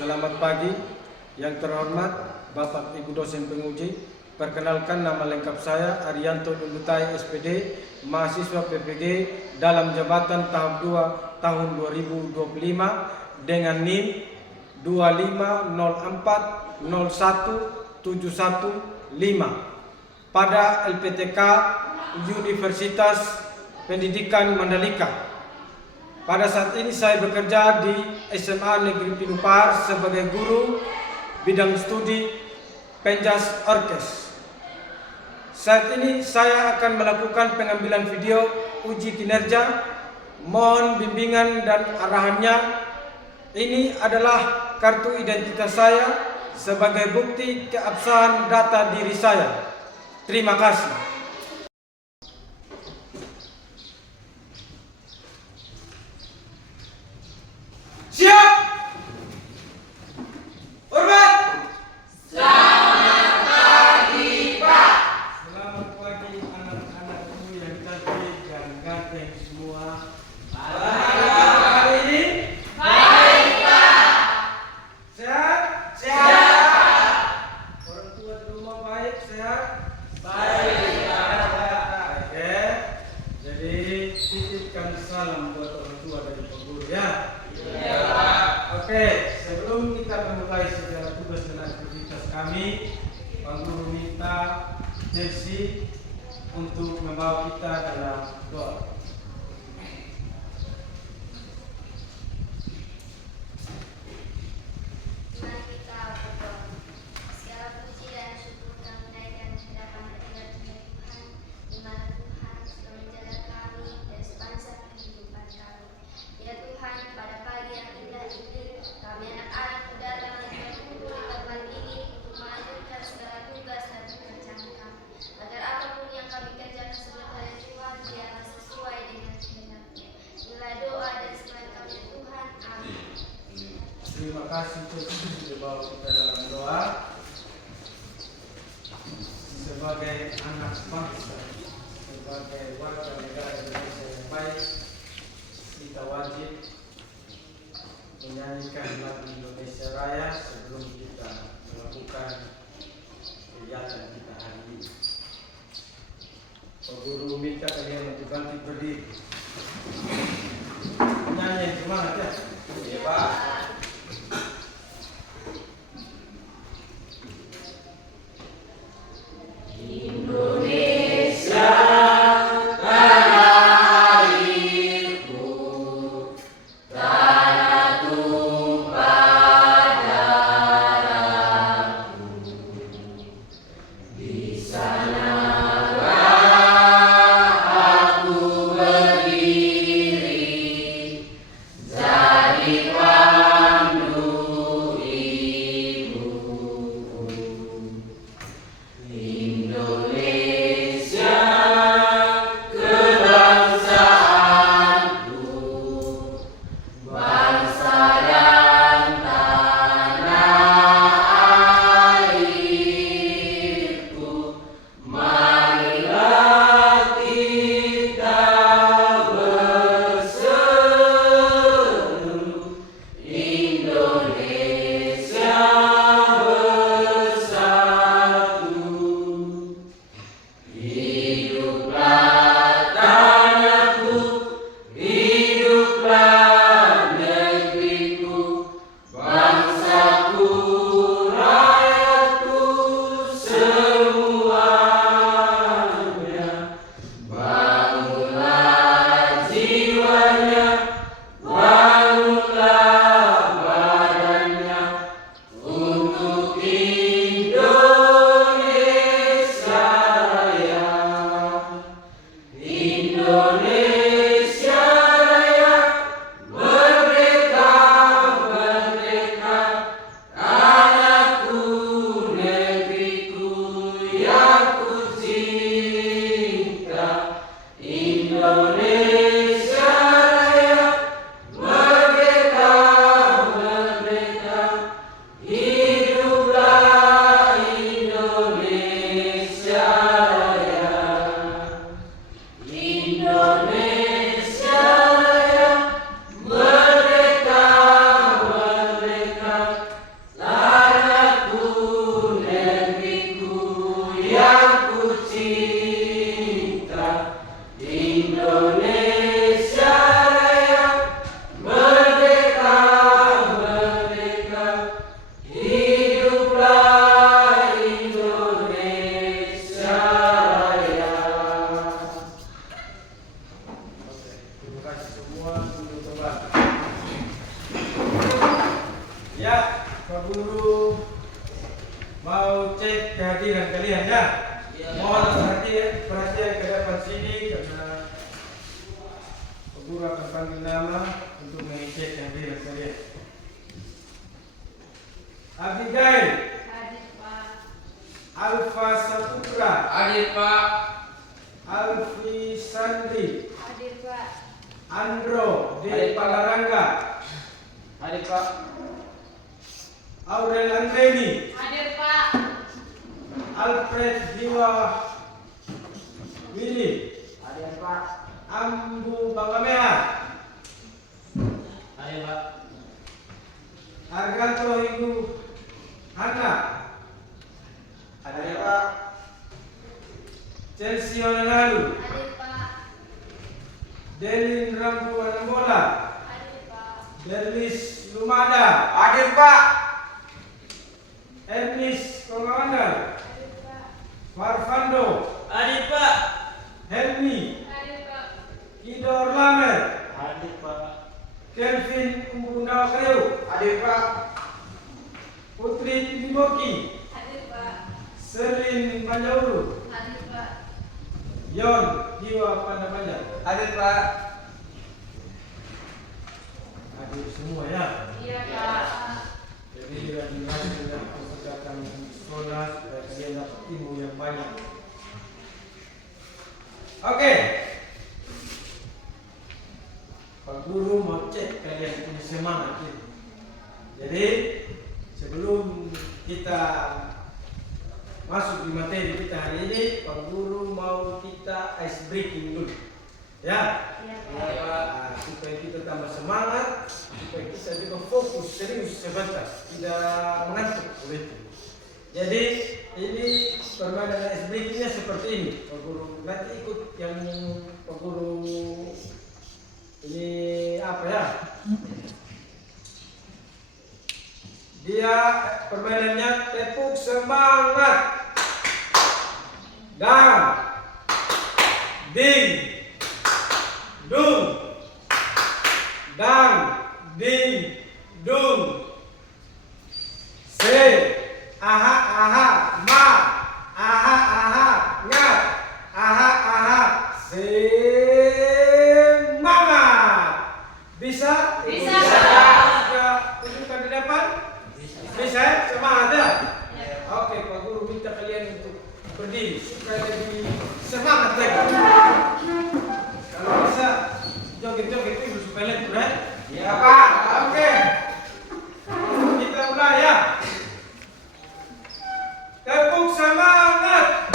Selamat pagi, yang terhormat Bapak Ibu dosen penguji. Perkenalkan, nama lengkap saya Arianto Dundutai SPD, mahasiswa PPG dalam jabatan tahap 2 tahun 2025 dengan NIM 250401715 pada LPTK Universitas Pendidikan Mandalika. Pada saat ini saya bekerja di SMA Negeri Pinupar sebagai guru bidang studi penjas orkes. Saat ini saya akan melakukan pengambilan video uji kinerja. Mohon bimbingan dan arahannya. Ini adalah kartu identitas saya sebagai bukti keabsahan data diri saya. Terima kasih. Siap! Hormat! Selamat pagi, Pak. Selamat pagi anak-anakku yang cantik dan ganteng semua. Hari ini Baik, Pak. sehat? Sehat. Orang tua di rumah baik, sehat? Baik, Pak. Oke. Jadi titipkan salam buat orang tua dari Pak Guru ya. Ya, Pak. Oke, sebelum kita memulai segala tugas dan aktivitas kami, Pak Guru minta Chelsea untuk membawa kita dalam doa. Mari kita berdoa. Segala puji dan syukur kami naikkan di hadapan hadirat Tuhan, di mana Tuhan sudah menjaga kami dari sepanjang kehidupan kami. Ya Tuhan, pada pagi yang indah ini, kami anak-anak muda kami berkumpul di tempat ini untuk melanjutkan segala tugas dan pekerjaan kami, agar apapun yang kami kerjakan sebelum hari Tuhan biarlah sesuai dengan kehendak-Nya. Inilah doa dan selain kami Tuhan. Amin. Terima kasih Chelsea sudah bawa kita dalam doa. Sebagai anak bangsa, sebagai warga negara Indonesia yang baik, kita wajib menyanyikan lagu Indonesia Raya sebelum kita melakukan kegiatan kita hari ini. Pak Guru minta kalian untuk bangkit berdiri. Nyanyi yang semangat ya. Iya, Pak. Indonesia tanah airku, tanah tumpah darahku. Di sanalah aku berdiri, jadi pandu ibuku. Indonesia kebangsaanku, bangsa dan tanah airku. Marilah kita berseru, Indonesia bersatu. Hiduplah tanahku, hiduplah negeriku, bangsaku, rakyatku semuanya. Bangunlah jiwanya, bangunlah badannya. Ya, Pak Guru mau cek kehadiran kalian ya. Mohon perhatian ke depan sini karena Pak Guru akan panggil nama untuk mengecek kehadiran kalian. Abigail, Hadir Pak. Alfa Saputra, Hadir Pak. Alfi Sandri, Hadir Pak. Andro Hadir, D. Pak. Palarangga, Hadir Pak. Aurel Andreni, Hadir Pak. Alfred Jiwa Willy, Hadir Pak. Ambu Bangamea, Hadir Pak. Arganto Ibu Hana, Hadir Pak. Chelsea Onanalu, Hadir Pak. Delin Rambu Anambola, Hadir Pak. Derlis Lumada, Hadir Pak. Ernest Kongawandal, Hadir Pak. Farfando, Hadir Pak. Helmi, Hadir Pak. Idor Lamer, Hadir Pak. Kelvin Umbundawa Kreu, Hadir Pak. Putri Timiboki, Hadir Pak. Serlin Banjauru, Hadir Pak. Yon Jiwa Pandamanya. Hadir Pak. Hadir semua ya. Iya Pak. Jadi lagi dengan perpustakaan sekolah supaya kalian dapat ilmu yang banyak. Oke. Pak Guru mau cek kalian punya semangat ini. Jadi sebelum kita masuk di materi kita hari ini, Pak Guru mau kita ice breaking dulu. Ya. Iya Hadir Pak. Pak. Nah, supaya kita tambah semangat, supaya kita juga fokus serius sebentar, tidak mengantuk oleh itu. Jadi ini permainan ice breakingnya seperti ini, Pak Guru. Nanti ikut yang Pak Guru ini apa ya? Dia permainannya tepuk semangat dan ding dung dang ding dung se aha aha ma aha aha ngat aha aha semangat. Bisa? Bisa. Sudah tunjukkan di depan? Bisa ya? Semangat ya? Oke, Pak Guru minta kalian untuk berdiri supaya lebih semangat lagi. Kalau bisa joget-joget itu supaya lebih keren. Ya Pak. Oke. Kita mulai ya. Tepuk semangat.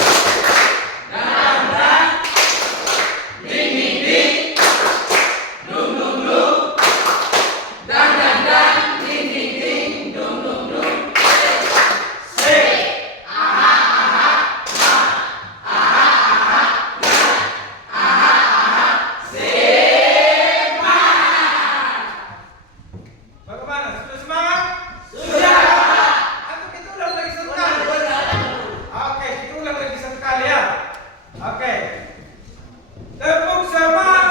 Bagaimana? Sudah semangat? Sudah. Atau kita ulang lagi satu kali? Oke, kita ulang lagi satu kali ya. Oke. Tepuk semangat.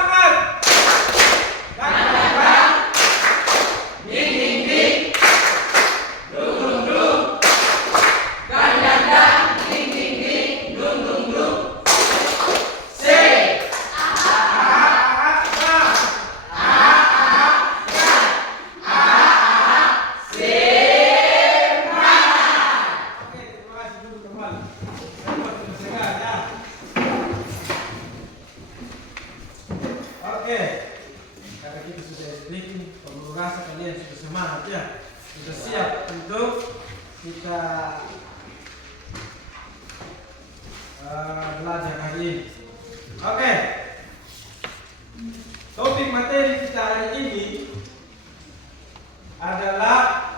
Oke, terima kasih dulu kembali. Saya buat pensegahan ya. Oke, karena kita sudah speaking, perlu rasa kalian sudah semangat ya, sudah siap untuk kita belajar hari ini. Oke, topik materi kita hari ini adalah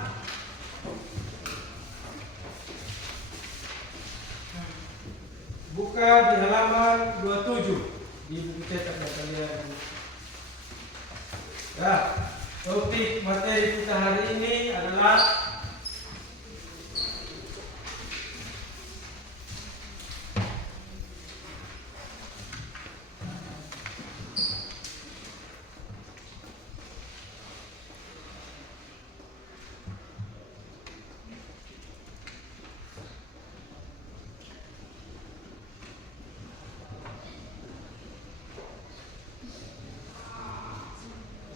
buka di halaman 27 di buku cetak yang kalian. Ya, topik materi kita hari ini adalah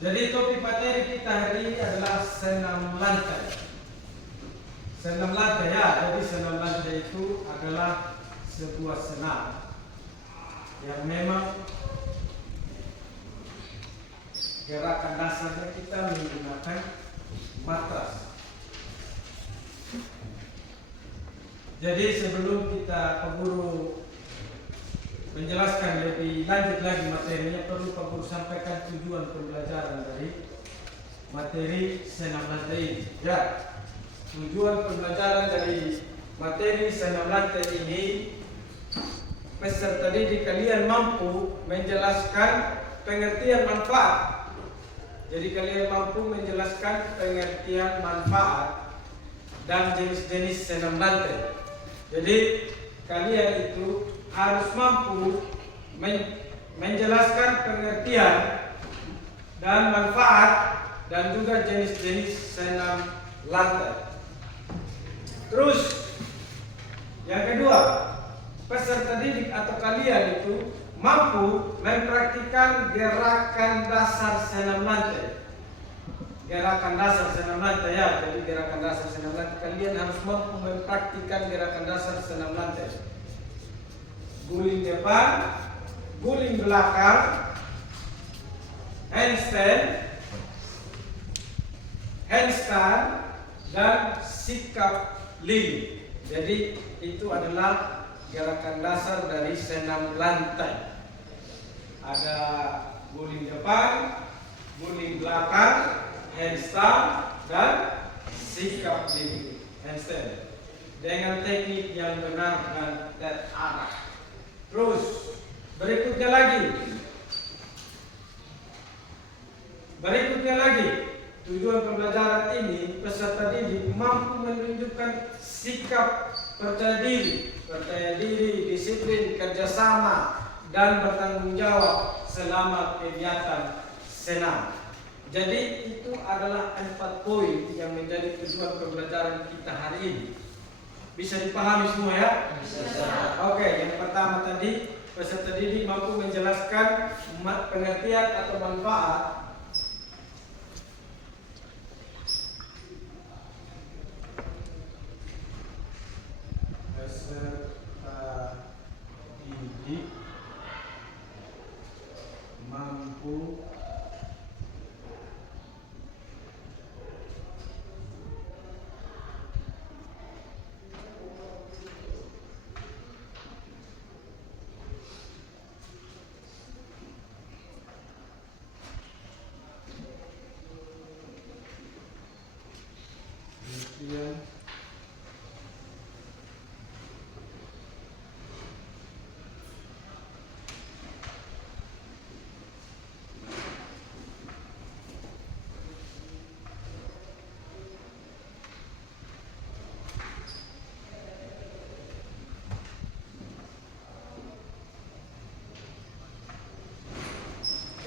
Jadi topik materi kita hari ini adalah senam lantai. Senam lantai ya, jadi senam lantai itu adalah sebuah senam yang memang gerakan dasarnya kita menggunakan matras. Jadi sebelum kita keburu menjelaskan lebih lanjut lagi materinya, perlu Pak Guru sampaikan tujuan pembelajaran dari materi senam lantai ini. Ya, tujuan pembelajaran dari materi senam lantai ini, peserta didik kalian mampu menjelaskan pengertian manfaat. Jadi kalian mampu menjelaskan pengertian manfaat dan jenis-jenis senam lantai. Jadi kalian itu harus mampu menjelaskan pengertian dan manfaat dan juga jenis-jenis senam lantai. Terus yang kedua, peserta didik atau kalian itu mampu mempraktikkan gerakan dasar senam lantai. Gerakan dasar senam lantai ya, jadi gerakan dasar senam lantai kalian harus mampu mempraktikkan gerakan dasar senam lantai. Guling depan, guling belakang, handstand, dan sikap lili. Jadi itu adalah gerakan dasar dari senam lantai. Ada guling depan, guling belakang, handstand, dan sikap lili. Handstand dengan teknik yang benar dan terarah. Terus berikutnya lagi tujuan pembelajaran ini, peserta didik mampu menunjukkan sikap percaya diri, disiplin, kerjasama, dan bertanggung jawab selama kegiatan senam. Jadi itu adalah 4 poin yang menjadi tujuan pembelajaran kita hari ini. Bisa dipahami semua ya? Bisa. Oke, yang pertama tadi peserta didik mampu menjelaskan pengertian atau manfaat peserta didik mampu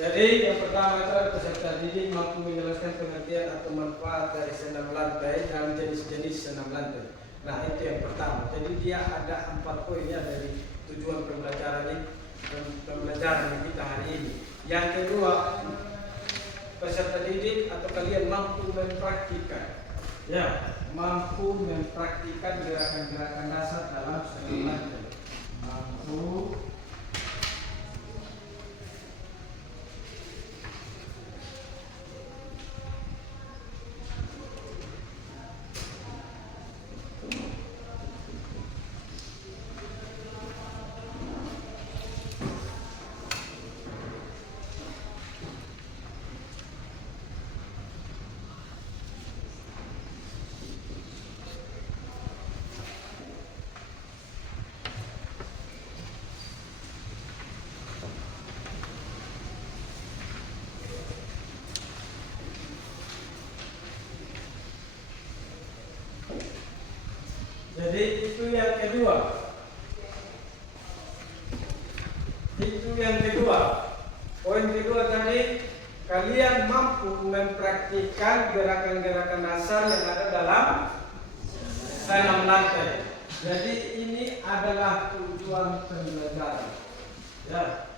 Jadi yang pertama adalah peserta didik mampu menjelaskan pengertian atau manfaat dari senam lantai dan jenis-jenis senam lantai. Nah itu yang pertama. Jadi dia ada 4 poin ya dari tujuan pembelajaran kita hari ini. Yang kedua, peserta didik atau kalian mampu mempraktikkan, ya, mampu mempraktikkan gerakan-gerakan dasar dalam senam lantai. Mampu Jadi itu yang kedua. Poin kedua tadi, kalian mampu mempraktikkan gerakan-gerakan dasar yang ada dalam senam lantai. Jadi ini adalah tujuan pembelajaran. Ya.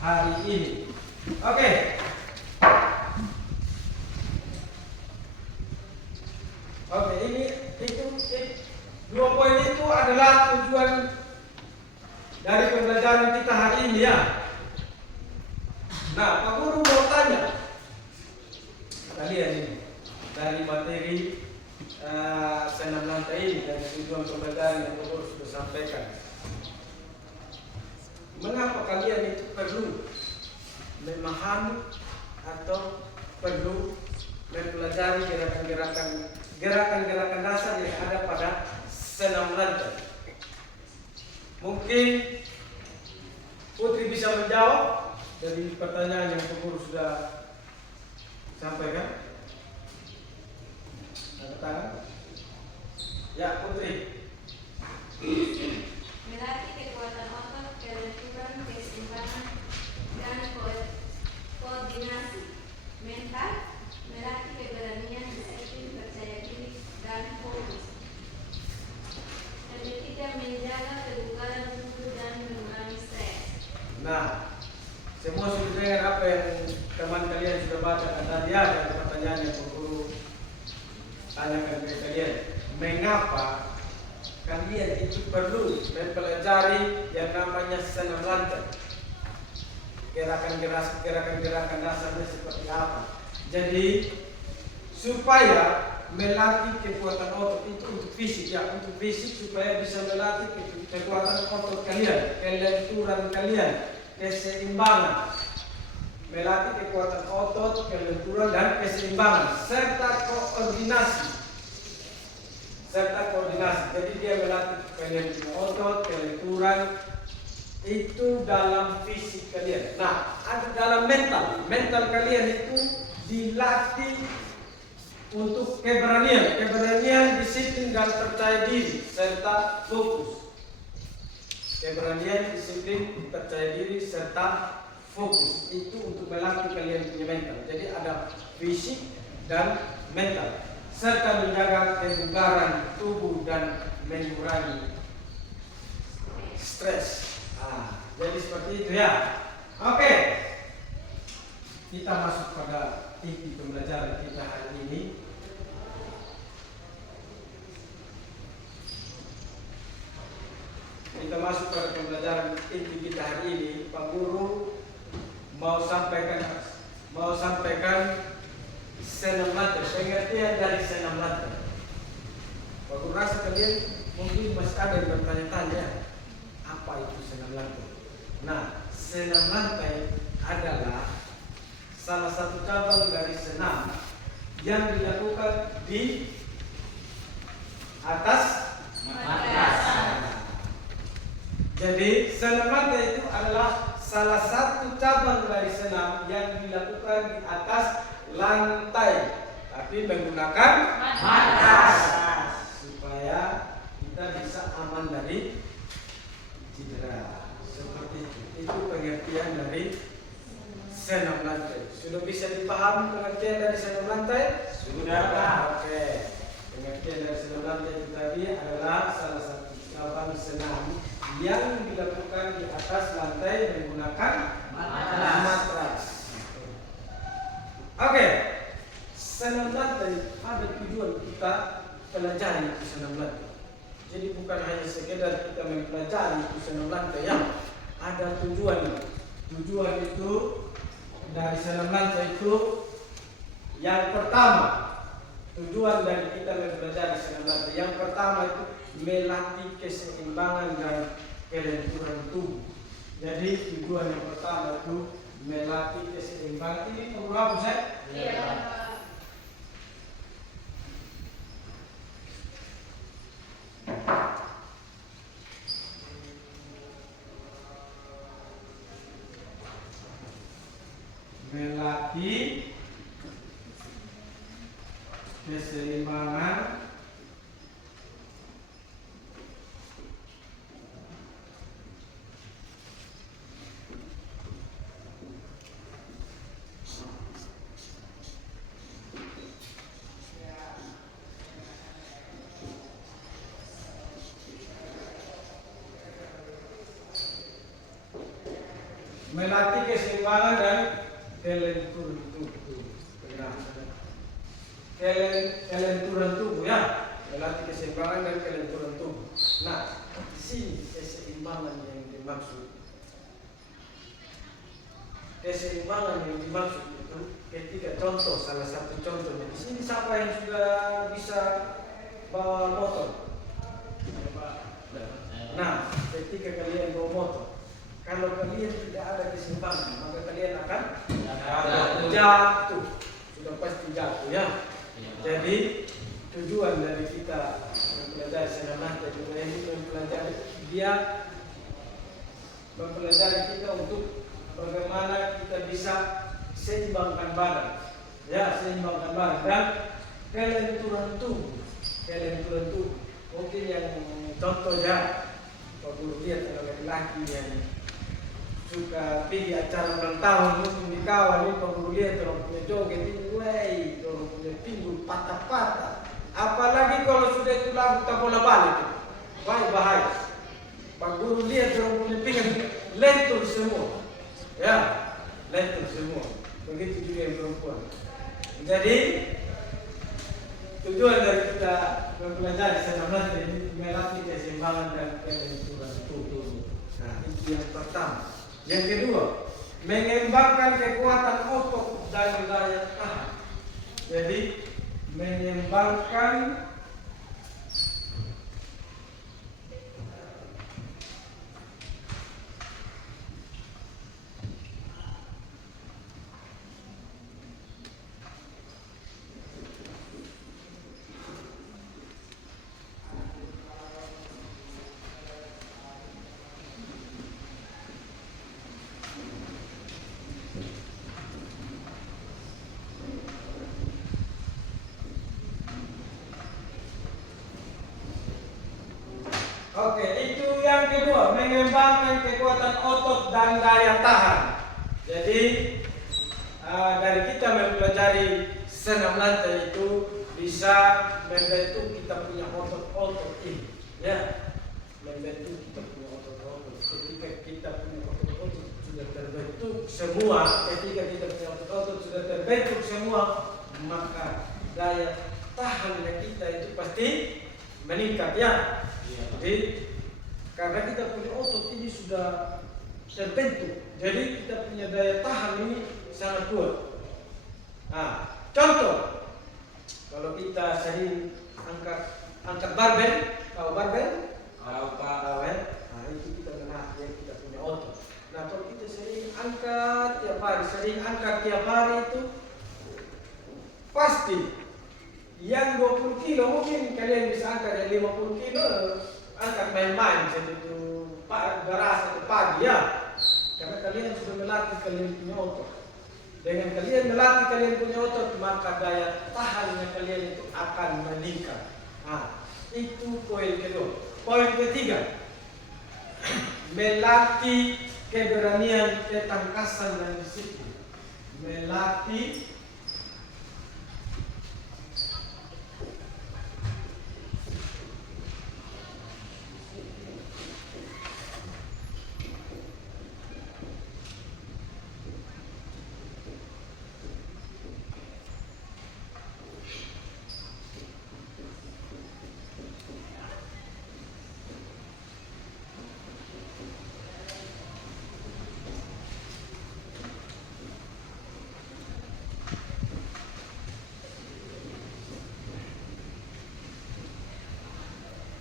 hari ini. Oke. Oke, ini itu dua poin itu adalah tujuan dari pembelajaran kita hari ini ya. Nah, Pak Guru mau tanya kalian ini dari materi senam lantai ini, dari tujuan pembelajaran yang Pak Guru sudah sampaikan. Mengapa kalian itu perlu memahami atau perlu mempelajari gerakan-gerakan dasar yang ada pada senam lantai? Mungkin Putri bisa menjawab dari pertanyaan yang Guru sudah sampaikan. Ada tangan? Ya, Putri. Melatih kekuatan otot, kelenturan, keseimbangan, dan koordinasi mental. Melatih keberanian, disiplin, percaya diri, dan fokus. Yang ketiga, menjaga kebugaran tubuh dan mengurangi stres. Nah, semua sudah dengar apa yang teman kalian sudah baca tadi ya, ada pertanyaan yang Guru tanyakan ke kalian. Mengapa kalian itu perlu mempelajari yang namanya senam lantai? Gerakan-gerakan dasarnya seperti apa? Jadi supaya melatih kekuatan otot itu untuk fisik ya, untuk fisik supaya bisa melatih kekuatan otot kalian, kelenturan kalian, keseimbangan, melatih kekuatan otot, kelenturan dan keseimbangan serta koordinasi. Jadi dia melatih kelenturan otot, kelenturan itu dalam fisik kalian. Nah, ada dalam mental kalian itu dilatih untuk keberanian, disiplin dan percaya diri serta fokus. Keberanian, disiplin, percaya diri serta fokus itu untuk melatih kalian punya mental. Jadi ada fisik dan mental serta menjaga kebugaran tubuh dan mengurangi stres. Jadi seperti itu ya. Oke. Kita masuk pada inti pembelajaran kita hari ini. Kita masuk pada pembelajaran inti kita hari ini. Pak Guru mau sampaikan senam lantai, pengertian dari senam lantai. Pak Guru rasa kalian mungkin masih ada yang bertanya-tanya, apa itu senam lantai? Nah, senam lantai adalah salah satu cabang dari senam yang dilakukan di atas matras. Jadi senam lantai itu adalah salah satu cabang dari senam yang dilakukan di atas lantai, tapi menggunakan matras supaya kita bisa aman dari cedera. Seperti itu. Itu pengertian dari senam lantai. Sudah bisa dipahami pengertian dari senam lantai? Sudah. Oke. Pengertian dari senam lantai itu tadi adalah salah satu cabang senam yang dilakukan di atas lantai menggunakan matras. Oke. Senam lantai ada tujuan kita pelajari itu senam lantai. Jadi bukan hanya sekedar kita mempelajari itu senam lantai ya. Ada tujuan. Tujuan itu dari senam lantai itu yang pertama, tujuan dari kita mempelajari senam lantai yang pertama itu melatih keseimbangan dan kelenturan tubuh. Jadi tujuan yang pertama itu melatih keseimbangan. Ini perlu hapus ya? Iya. Melatih keseimbangan melatih keseimbangan dan kelenturan tubuh. Kelenturan tubuh ya, melatih keseimbangan dan kelenturan tubuh. Nah, di sini keseimbangan yang dimaksud. Keseimbangan yang dimaksud itu ketika contoh, salah satu contohnya di sini siapa yang sudah bisa bawa motor? Nah, ketika kalian bawa motor, kalau kalian tidak ada keseimbangan, maka kalian akan jatuh. Sudah pasti jatuh ya. Jadi tujuan dari kita mempelajari senam lantai juga ini mempelajari kita untuk bagaimana kita bisa seimbangkan badan, ya seimbangkan badan dan kelenturan tubuh. Mungkin yang contohnya Pak Guru lihat ada laki-laki yang suka pergi acara ulang tahun mungkin di kawan ini Pak Guru lihat orang punya joget ini, orang punya pinggul patah-patah. Apalagi kalau sudah itu lagu tak bola balik, bahaya. Pak Guru lihat orang punya pinggul lentur semua, ya lentur semua. Begitu juga yang perempuan. Jadi tujuan dari kita mempelajari senam lantai ini melatih keseimbangan dan kelenturan tubuh. Nah, itu yang pertama. Yang kedua, mengembangkan kekuatan otot dan daya tahan. Jadi, mengembangkan Oke, itu yang kedua, mengembangkan kekuatan otot dan daya tahan. Jadi dari kita mempelajari senam lantai itu bisa membentuk kita punya otot-otot ini, ya, membentuk kita punya otot-otot. Ketika kita punya otot-otot sudah terbentuk semua, maka daya tahannya kita itu pasti meningkat ya. Jadi karena kita punya otot ini sudah terbentuk, jadi kita punya daya tahan ini sangat kuat. Nah, contoh, kalau kita sering angkat barbel, tahu barbel? Tahu ya? Nah, itu kita melatih kita punya otot. Nah, kalau kita sering angkat tiap hari itu pasti yang 20 kilo mungkin kalian bisa angkat, yang 50 kilo angkat main-main seperti beras atau pagi ya, karena kalian sudah melatih kalian punya otot. Dengan kalian melatih kalian punya otot, maka daya tahannya kalian itu akan meningkat. Nah, itu poin kedua. Poin ketiga, melatih keberanian, ketangkasan dan disiplin. Melatih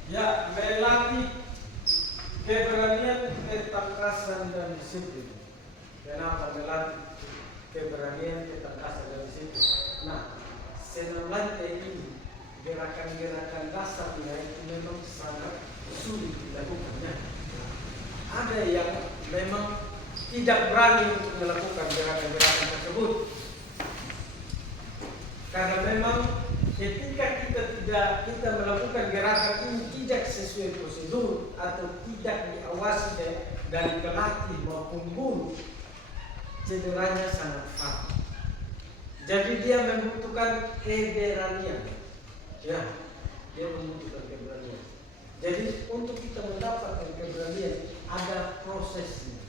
ya, melatih keberanian, ketangkasan dan disiplin. Kenapa melatih keberanian, ketangkasan dan disiplin? Nah, senam lantai ini gerakan-gerakan dasarnya itu memang sangat sulit dilakukannya. Ada yang memang tidak berani untuk melakukan gerakan-gerakan tersebut, karena memang ketika kita melakukan gerakan ini tidak sesuai prosedur atau tidak diawasi dari pelatih maupun guru, cederanya sangat fatal. Jadi dia membutuhkan keberanian, ya, dia membutuhkan keberanian. Jadi untuk kita mendapatkan keberanian ada prosesnya,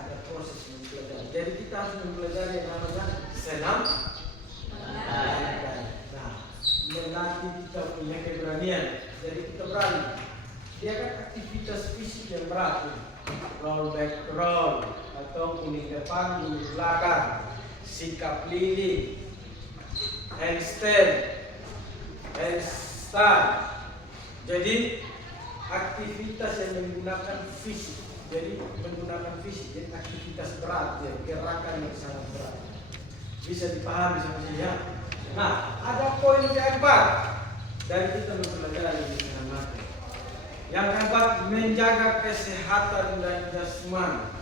ada proses mempelajari. Jadi kita harus mempelajari yang namanya senam lantai. Nah, melatih kita punya keberanian. Jadi kita berani. Dia kan aktivitas fisik yang berat, roll back roll atau kuning depan kuning belakang, sikap lidi, handstand, handstand. Jadi aktivitas yang menggunakan fisik. Jadi menggunakan fisik, jadi aktivitas berat, ya, gerakan yang sangat berat. Bisa dipahami sama saya. Nah, ada poin keempat dari kita mempelajari di senam lantai. Yang keempat, menjaga kesehatan dan jasmani.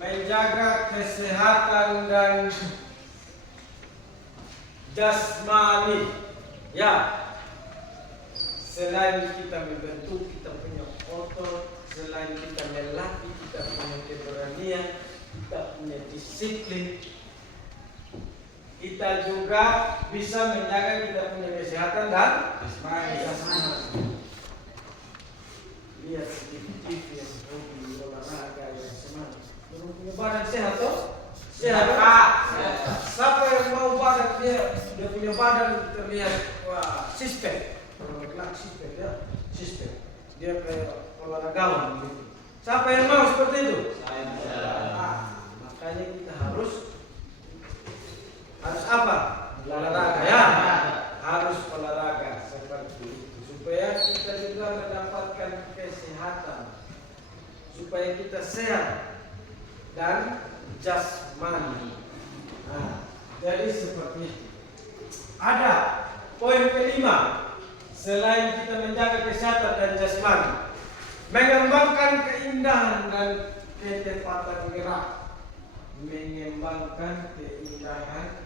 Menjaga kesehatan dan jasmani. Ya, selain kita membentuk kita punya otot, selain kita melatih kita punya keberanian, kita punya disiplin, kita juga bisa menjaga kita punya kesehatan dan jasmani. Lihat TV yang hobi olahraga yang semangat. Punya badan sehat toh? Sehat Pak. Siapa yang mau badan dia punya badan terlihat wah sispek. Kalau bilang sispek ya, sispek. Dia kayak olahragawan gitu. Siapa yang mau seperti itu? Saya. Makanya kita harus apa? Olahraga ya. Harus olahraga seperti itu supaya kita juga mendapatkan kesehatan. Supaya kita sehat dan jasmani. Nah, jadi seperti itu. Ada poin kelima, selain kita menjaga kesehatan dan jasmani, mengembangkan keindahan dan ketepatan gerak. Mengembangkan keindahan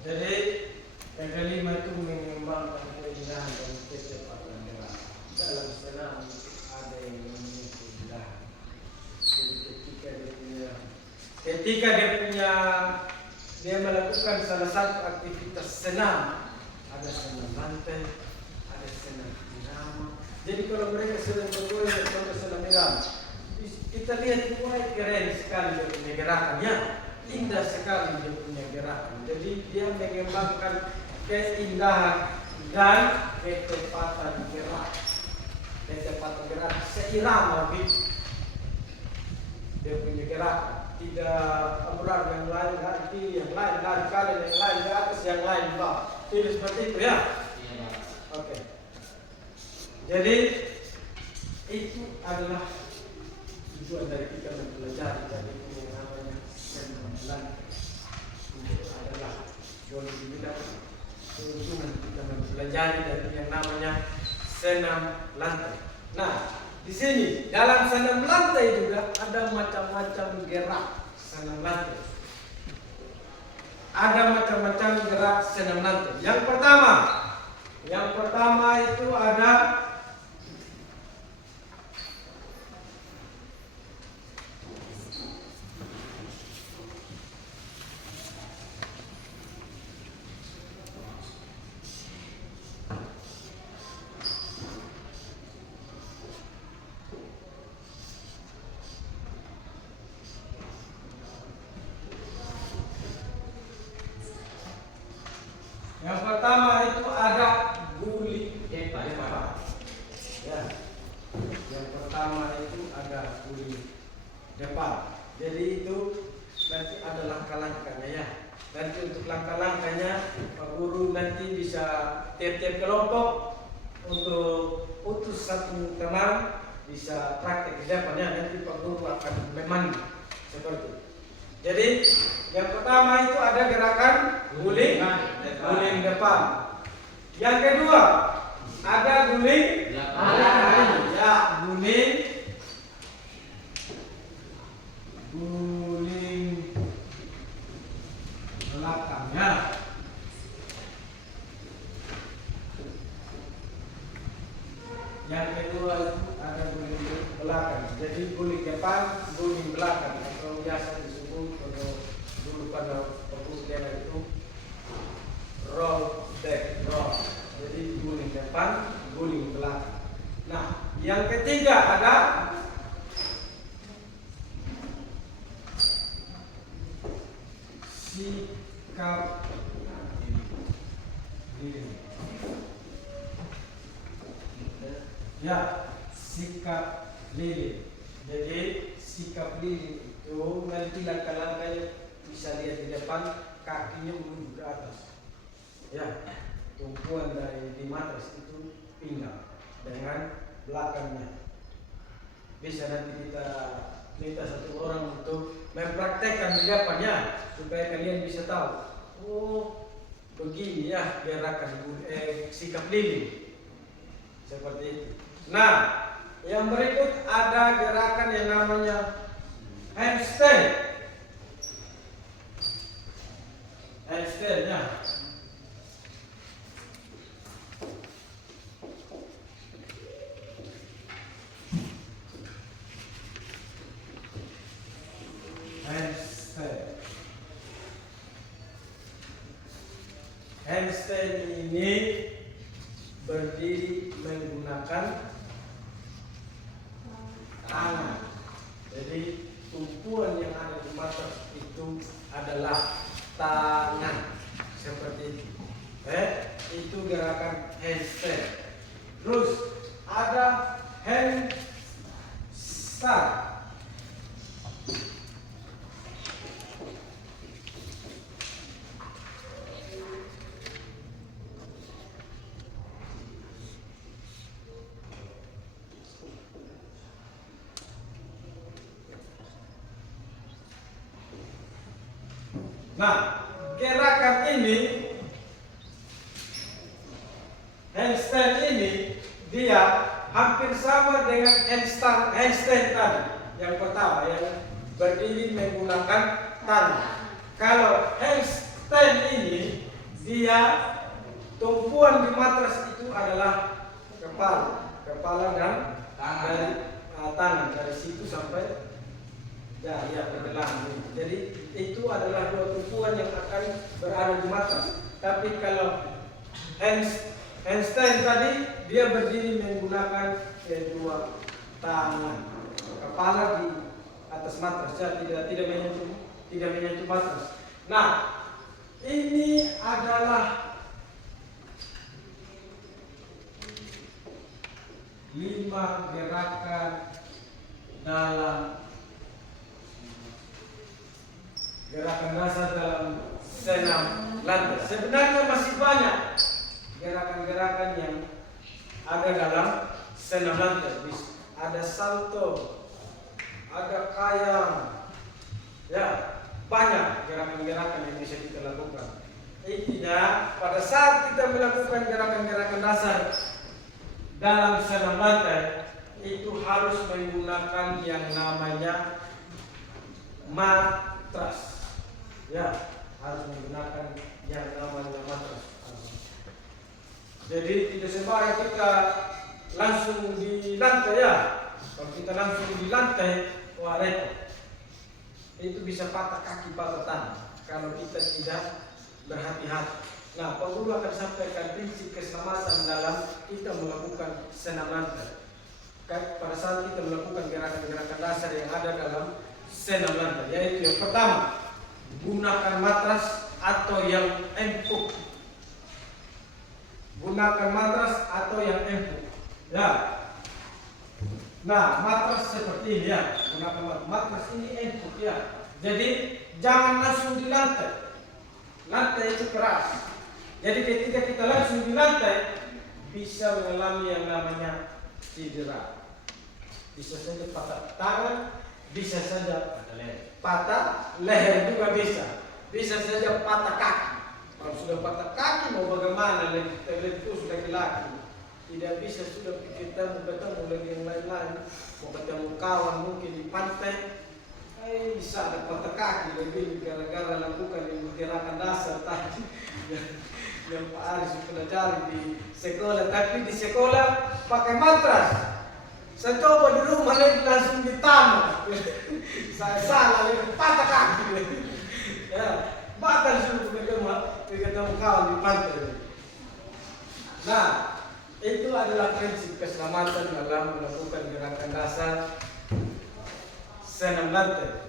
Jadi yang kelima itu mengembangkan keindahan dan kecepatan gerak. Dalam senam ada yang namanya keindahan. Jadi ketika dia melakukan salah satu aktivitas senam, ada senam lantai, ada senam irama. Jadi kalau mereka sedang bergoyang atau senam irama, kita lihat itu keren sekali dia punya gerakannya. Indah sekali dia punya gerakan. Jadi dia mengembangkan keindahan dan kecepatan gerak. Kecepatan gerak seirama gitu. Dia punya gerakan. Tidak ambulan yang lain nanti, yang lain lari kanan, yang lain di atas, yang lain di bawah. Tidak seperti itu ya. Oke. Jadi itu adalah tujuan dari kita mempelajari dari yang namanya senam lantai. Itu adalah boleh dibilang keuntungan kita mempelajari dari yang namanya senam lantai. Nah, di sini dalam senam lantai juga ada macam-macam gerak senam lantai. Ada macam-macam gerak senam lantai. Yang pertama itu ada guli depan. tiap-tiap kelompok untuk utus satu teman bisa praktek di depannya, nanti Pak Guru akan memandu seperti. Jadi yang pertama itu ada gerakan guling depan. Yang kedua ada guling belakang. Ya, guling belakang ya. Yang kedua itu ada guling belakang. Jadi guling depan, guling belakang atau biasa disebut kalau dulu pada waktu itu roll back roll. Jadi guling depan, guling belakang. Nah, yang ketiga ada sikap lilin. Ya, sikap lilin. Jadi sikap lilin itu nanti langkah-langkahnya bisa lihat di depan, kakinya menuju ke atas. Ya, tumpuan dari di matras itu pinggang dengan belakangnya. Bisa nanti kita minta satu orang untuk mempraktekkan di depannya supaya kalian bisa tahu. Oh, begini ya gerakan sikap lilin. Seperti itu. Nah, yang berikut ada gerakan yang namanya handstand. Handstand ya. Handstand. Handstand ini berdiri menggunakan tangan. Jadi tumpuan yang ada di matras itu adalah tangan. Seperti itu. Itu gerakan handstand. Terus ada handstand. Nah, gerakan ini handstand ini dia hampir sama dengan handstand tadi. Yang pertama yang berdiri menggunakan tangan. Kalau handstand ini dia tumpuan di matras itu adalah kepala dan tangan dari situ sampai ya pergelangan. Jadi itu adalah dua tumpuan yang akan berada di matras. Tapi kalau handstand tadi dia berdiri menggunakan kedua tangan, kepala di atas matras, ya, tidak menyentuh matras. Nah, ini adalah 5 gerakan dalam gerakan dasar dalam senam lantai. Sebenarnya masih banyak gerakan-gerakan yang ada dalam senam lantai. Ada salto, ada kayang, ya banyak gerakan-gerakan yang bisa kita lakukan. Intinya pada saat kita melakukan gerakan-gerakan dasar dalam senam lantai itu harus menggunakan yang namanya matras. Ya, harus menggunakan yang namanya matras. Jadi tidak sembarang kita langsung di lantai ya. Kalau kita langsung di lantai, wah repot. Itu bisa patah kaki, patah tangan kalau kita tidak berhati-hati. Nah, Pak Guru akan sampaikan prinsip keselamatan dalam kita melakukan senam lantai. Pada saat kita melakukan gerakan-gerakan dasar yang ada dalam senam lantai, yaitu yang pertama, gunakan matras atau yang empuk. Gunakan matras atau yang empuk. Ya. Nah, matras seperti ini ya. Gunakan matras ini empuk ya. Jadi jangan langsung di lantai. Lantai itu keras. Jadi ketika kita langsung di lantai bisa mengalami yang namanya cedera. Bisa saja patah tangan, bisa saja patah leher juga bisa. Bisa saja patah kaki. Kalau sudah patah kaki mau bagaimana lebih khusus laki-laki. Tidak bisa sudah kita ketemu lagi yang lain-lain. Mau ketemu kawan mungkin di pantai. Bisa ada patah kaki lebih gara-gara lakukan yang gerakan dasar tadi. Yang Pak Aris pelajari di sekolah, tapi di sekolah pakai matras. Saya coba di rumah lagi langsung ditanam. Saya salah lagi patah kaki. Ya, batal suruh ketemu kawan di pantai. Nah, itu adalah prinsip keselamatan dalam melakukan gerakan dasar senam lantai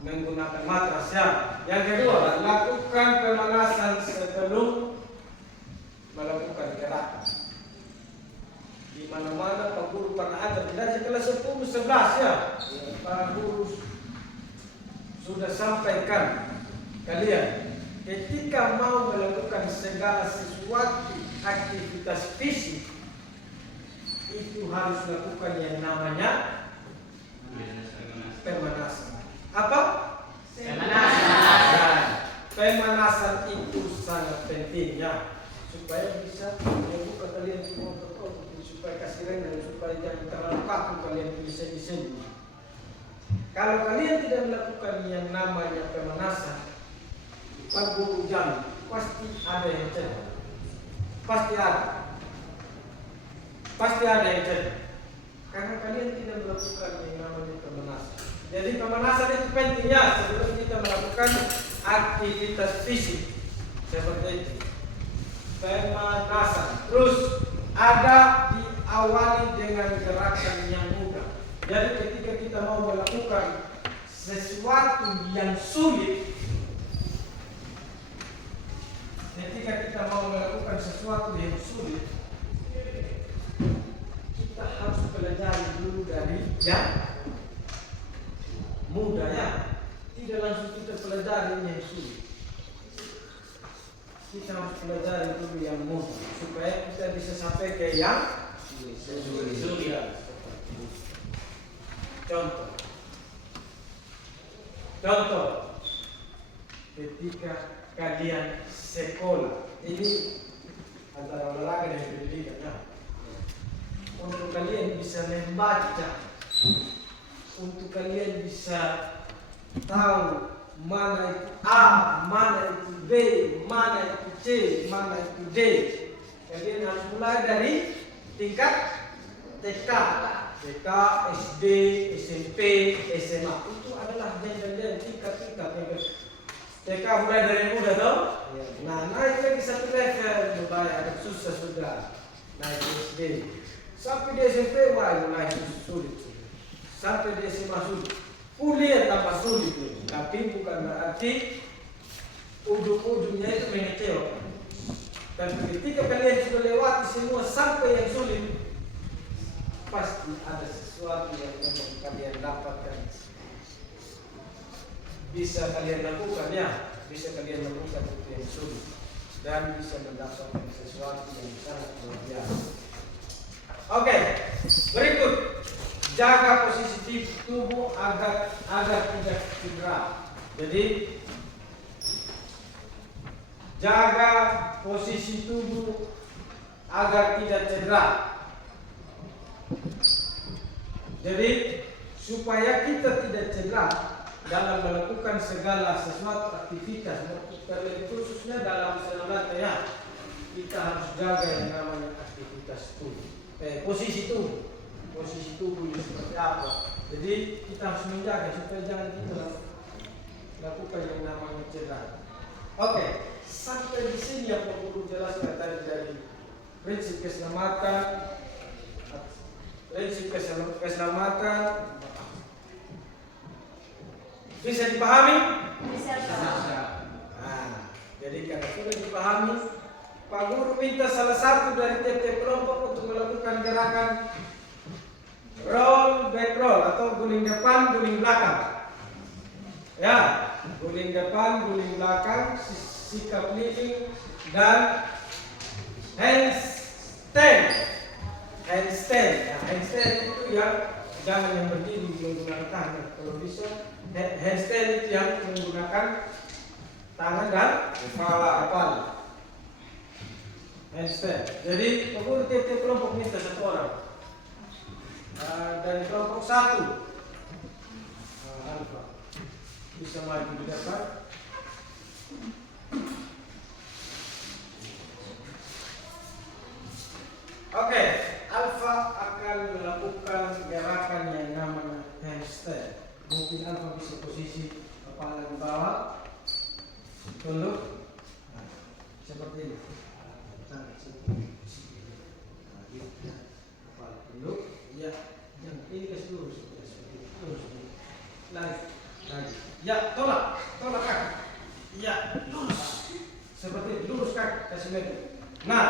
menggunakan matras ya. Yang kedua, lakukan pemanasan sebelum melakukan gerakan. Di mana-mana Pak Guru pernah ajar dari kelas 10, 11 ya. Pak Guru sudah sampaikan kalian ketika mau melakukan segala sesuatu aktivitas fisik itu harus lakukan yang namanya pemanasan. Apa? Pemanasan. Pemanasan itu sangat penting ya. Supaya bisa membuka kalian semua supaya kasih rendah, supaya jangan terlalu kaku kalian bisa disini. Kalau kalian tidak melakukan yang namanya pemanasan, Pak Guru jamin pasti ada yang cedera. Pasti ada. Pasti ada yang cedera. Karena kalian tidak melakukan yang namanya pemanasan. Jadi pemanasan itu penting ya sebelum kita melakukan aktivitas fisik seperti itu. Pemanasan. Terus ada diawali dengan gerakan yang mudah. Jadi ketika kita mau melakukan sesuatu yang sulit, kita harus pelajari dulu dari yang mudah ya. Tidak langsung kita pelajari yang sulit. Kita harus pelajari dulu yang mudah supaya kita bisa sampai ke yang sulit. Contoh, ketika kalian sekolah, ini antara olahraga dan pendidikan ya. Untuk kalian bisa membaca, untuk kalian bisa tahu mana itu A, mana itu B, mana itu C, mana itu D. Kalian harus mulai dari tingkat TK, SD, SMP, SMA. Itu adalah jenjang tingkat-tingkat. TK mulai dari muda toh. Nah, naik lagi satu level, mulai agak susah sudah. Naik SD. Sampai di SMP mulai sulit. Sampai di SMA sulit. Kuliah tambah sulit. Tapi bukan berarti ujung-ujungnya itu mengecewakan. Dan ketika kalian sudah lewati semua sampai yang sulit, pasti ada sesuatu yang memang kalian dapatkan. Bisa kalian lakukan ya, bisa kalian lakukan itu yang sulit dan bisa mendapatkan sesuatu yang sangat luar biasa. Oke, berikut jaga posisi tubuh agar tidak cedera. Jadi jaga posisi tubuh agar tidak cedera. Jadi supaya kita tidak cedera dalam melakukan segala sesuatu aktivitas, terlebih khususnya dalam senam lantai ya, kita harus jaga yang namanya aktivitas tubuh, posisi tubuh ini seperti apa. Jadi kita harus menjaga supaya jangan kita lakukan yang namanya cedera. Oke, sampai di sini yang perlu jelaskan tadi dari prinsip keselamatan. Bisa dipahami? Bisa. Nah, jadi karena sudah dipahami, Pak Guru minta salah satu dari tiap-tiap kelompok untuk melakukan gerakan roll back roll atau guling depan, guling belakang. Ya, guling depan, guling belakang, sikap lilin, dan handstand. Handstand. Nah, handstand itu yang jangan yang berdiri menggunakan tangan. Kalau bisa, handstand itu yang menggunakan tangan dan kepala. Handstand. Jadi pokoknya tiap-tiap kelompok minta satu orang. Dari kelompok 1 Alfa bisa maju di depan. Oke, Alfa akan melakukan gerakan yang namanya handstand. Mungkin Alfa bisa posisi kepala di bawah, tunduk, seperti ini. Kepala tunduk, ya, yang ini kasih lurus, lurus, lari, ya, tolak kaki, ya, lurus, seperti lurus kaki, kasih lagi. Nah,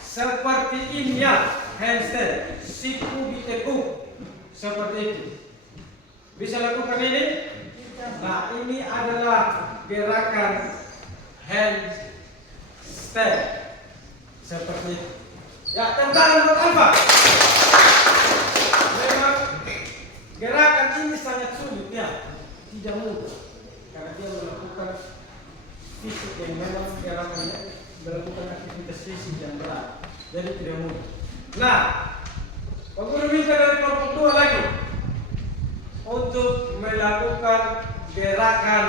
seperti ini ya, handstand, siku ditekuk, seperti itu. Bisa lakukan ini? Nah, ini adalah gerakan handstand, seperti itu. Ya, tentang buat Alfa. Memang gerakan ini sangat sulit ya, tidak mudah, karena dia melakukan fisik yang memang gerakannya melakukan aktivitas fisik yang berat, jadi tidak mudah. Nah, Pak Guru minta dari kelompok 2 lagi untuk melakukan gerakan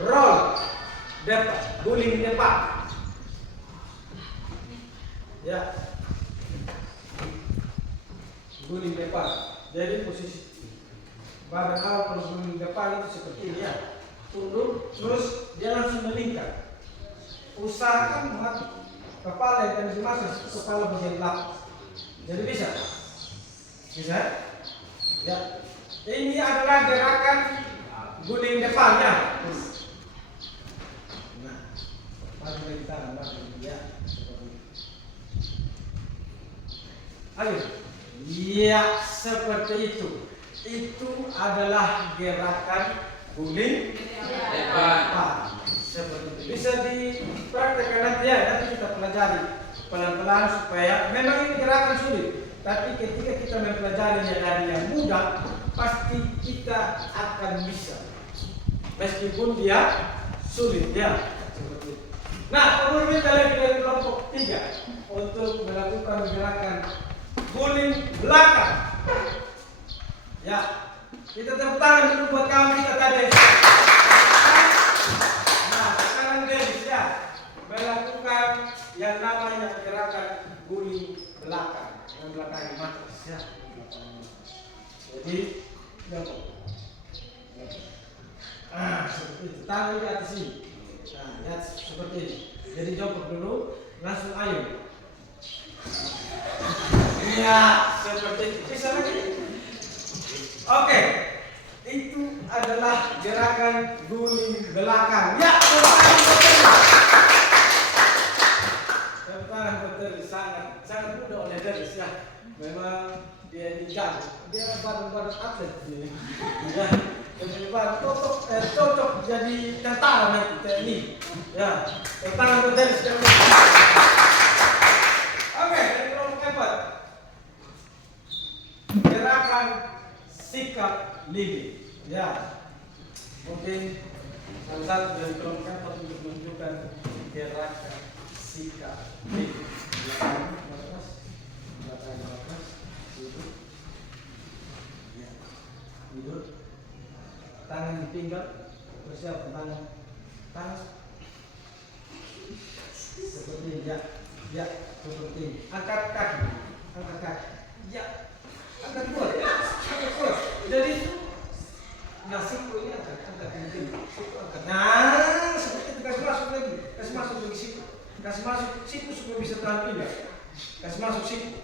roll depan, guling depan. Ya, guling depan. Jadi posisi badan awal kalau guling depan itu seperti ini ya, tunduk, terus dia langsung melingkar. Usahakan kepala yang akan dimasuk kepala bagian belakang. Jadi bisa? Bisa? Ya. Ini adalah gerakan guling depannya. Nah, maju lagi tangan, maju ya. Ayo. Ya, seperti itu. Itu adalah gerakan guling depan. Seperti itu. Bisa dipraktekkan nanti ya, nanti kita pelajari pelan-pelan supaya memang ini gerakan sulit. Tapi ketika kita mempelajarinya dari yang mudah, pasti kita akan bisa. Meskipun dia sulit ya. Seperti itu. Nah, kemudian kita lagi dari kelompok 3 untuk melakukan gerakan guling belakang. Ya, kita tepuk tangan dulu buat kawan kita tadi. Nah, sekarang Dennis ya melakukan yang namanya gerakan guling belakang. Yang belakang matas ya. Jadi, jongkok. Seperti itu. Tangan di atas sini. Nah, lihat seperti ini. Jadi jongkok dulu, langsung ayun. Ya, seperti itu. Bisa lagi. Oke, itu adalah gerakan guling belakang. Ya, tentang betul sangat mudah oleh Dennis ya. Memang dia dijaga, dia badan atlet ini. Ya, badan cocok jadi tentara nanti TNI. Ya, tentang betul Dennis. Oke, dari kelompok 4. Gerakan sikap lilin. Ya, mungkin salah satu dari kelompok 4 untuk menunjukkan gerakan sikap lilin. Belakang, duduk. Ya, duduk. Tangan di pinggang, persiapkan tangan. Seperti ini ya, seperti ini. Angkat kaki. Ya. Angkat kuat. Jadi siku ini angkat ini. Nah, seperti itu kasih masuk lagi siku. Kasih masuk siku supaya bisa tahan pindah. Kasih masuk siku.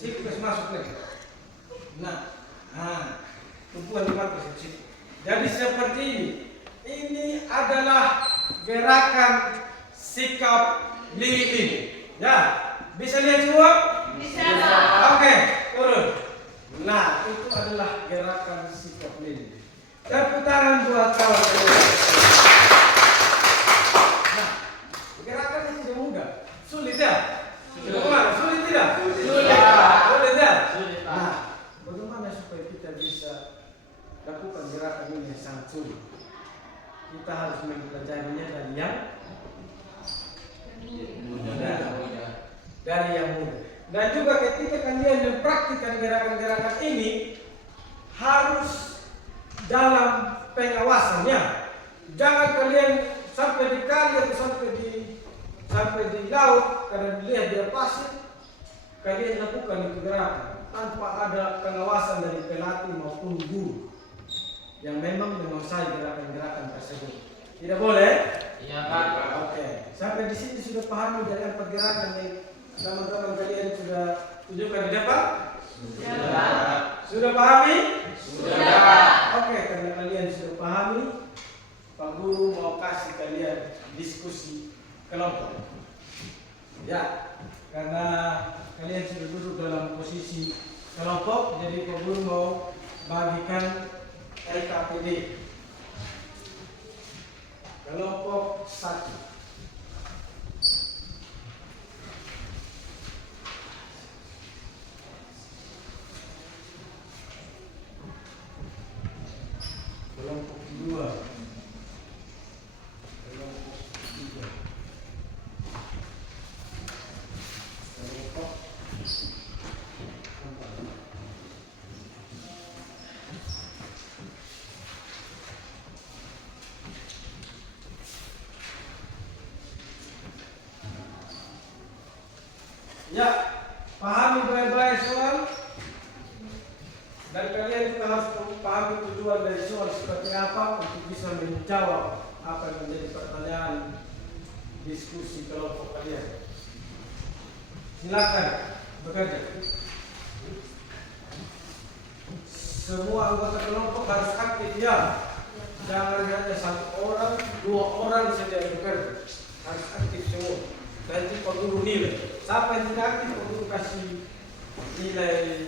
Kasih masuk lagi. Nah, tumpuan 5% siku. Jadi seperti ini. Ini adalah gerakan sikap lilin. Ya, bisa lihat semua? Bisa. Oke, turun. Nah, itu adalah gerakan sikap lilin. Tepuk tangan buat kawan kalian. Nah, gerakan ini tidak mudah. Sulit ya? Bagaimana? Sulit tidak? Sulit ya? Nah, bagaimana supaya kita bisa lakukan gerakan ini yang sangat sulit? Kita harus mempelajarinya dari yang mudah. Dari yang mudah. Dan juga ketika kalian mempraktikkan gerakan-gerakan ini harus dalam pengawasannya. Jangan kalian sampai di kali atau sampai di laut karena dilihat dia pasir, kalian lakukan itu gerakan tanpa ada pengawasan dari pelatih maupun guru yang memang menguasai gerakan-gerakan tersebut. Tidak boleh? Iya, Pak. Oke. Sampai di sini sudah pahami dari empat gerakan yang teman-teman kalian sudah tunjukkan di depan? Sudah pahami? Sudah. Oke, karena kalian sudah pahami, Pak Guru mau kasih kalian diskusi kelompok. Ya, karena kalian sudah duduk dalam posisi kelompok, jadi Pak Guru mau bagikan LKPD. Kelompok 1. Kelompok 2. Kelompok 3. Kelompok 4. Ya, pahami baik-baik soal. Dan kalian juga harus pahami tujuan dari soal seperti apa untuk bisa menjawab apa yang menjadi pertanyaan diskusi kelompok kalian. Silakan bekerja. Semua anggota kelompok harus aktif ya. Jangan hanya satu orang, 2 orang saja yang bekerja. Harus aktif semua. Nanti Pak Guru nilai. Siapa yang tidak aktif, Pak Guru kasih nilai.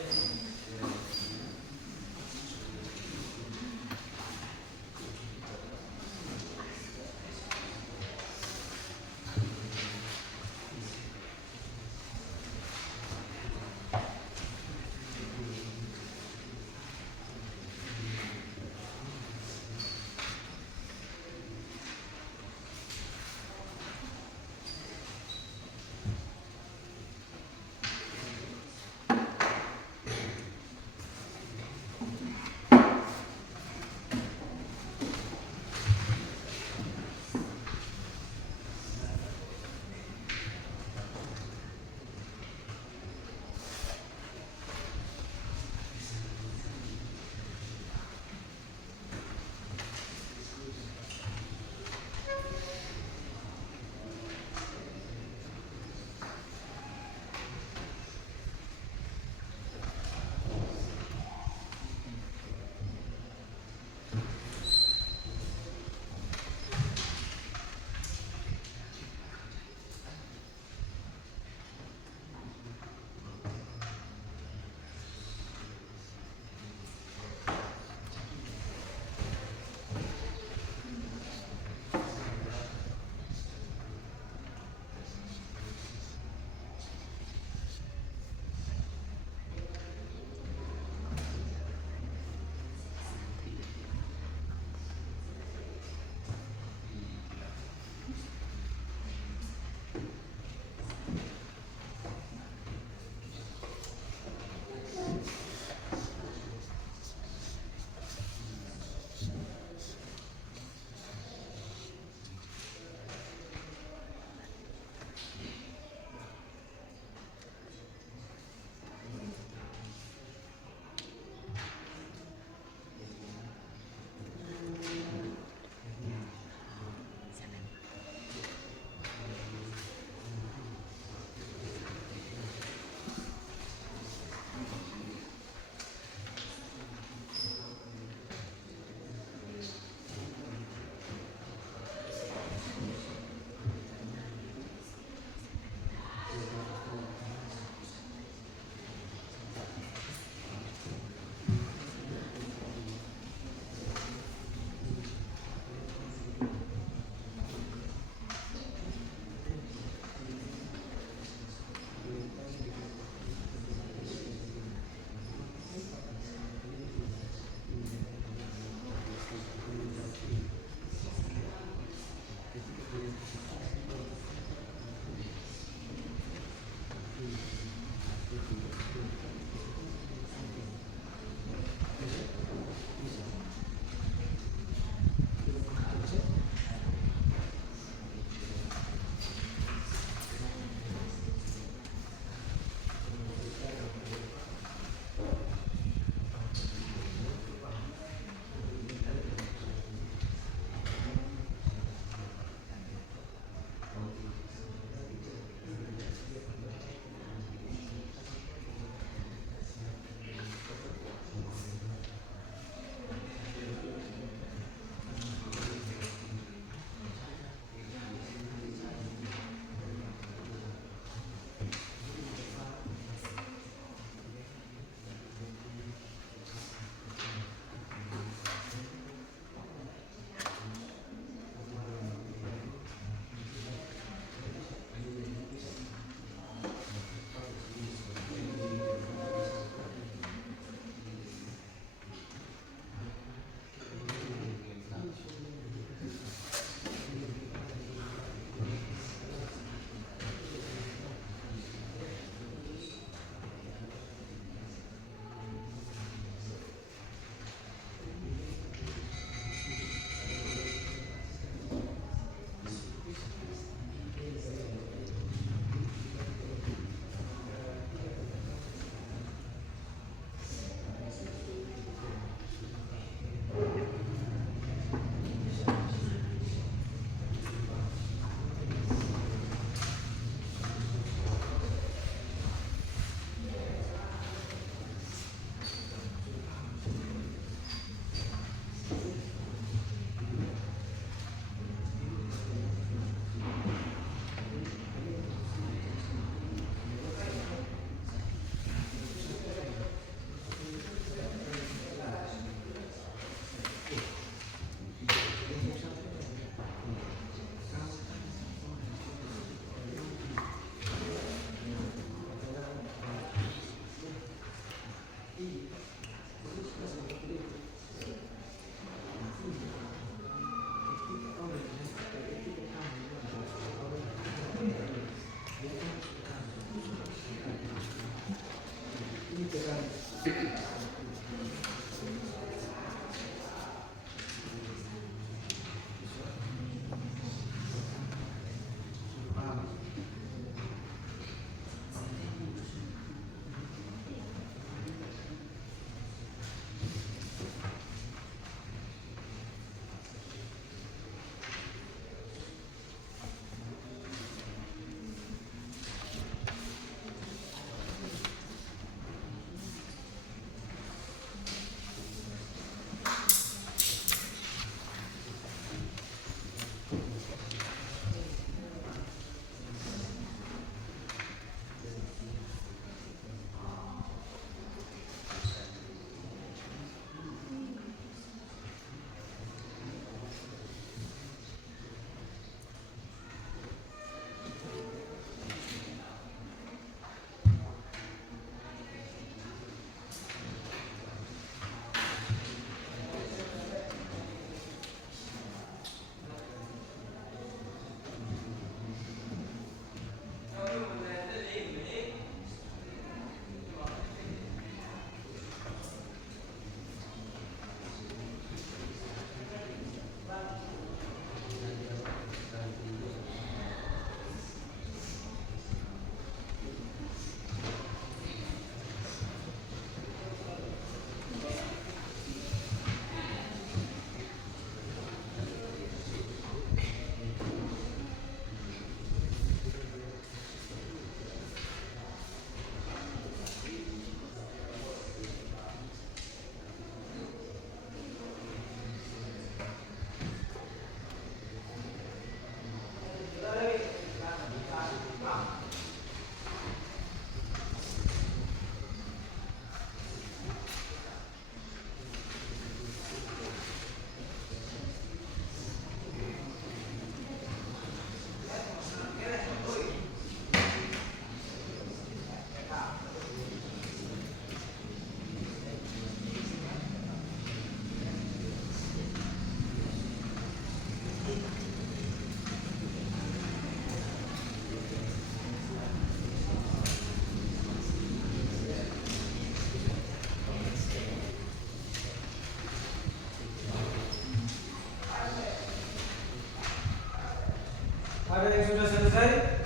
Ada yang sudah selesai?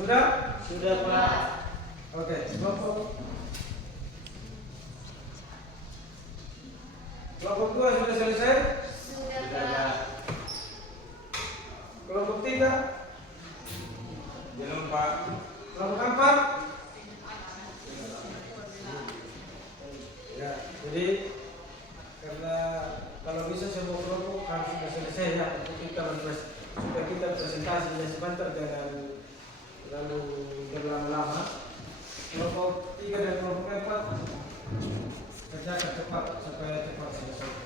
Sudah? Sudah, Pak. Oke, kelompok 2 sudah selesai? Sudah, Sudah, Pak. Pak. Kelompok 3? Belum, Pak. Kelompok 4? Ya, jadi karena kalau bisa semua kelompok harus sudah selesai ya untuk kita supaya kita presentasinya sebentar jangan lalu berlama-lama. Kelompok 3 dan kelompok 4 kerjakan cepat supaya cepat selesai.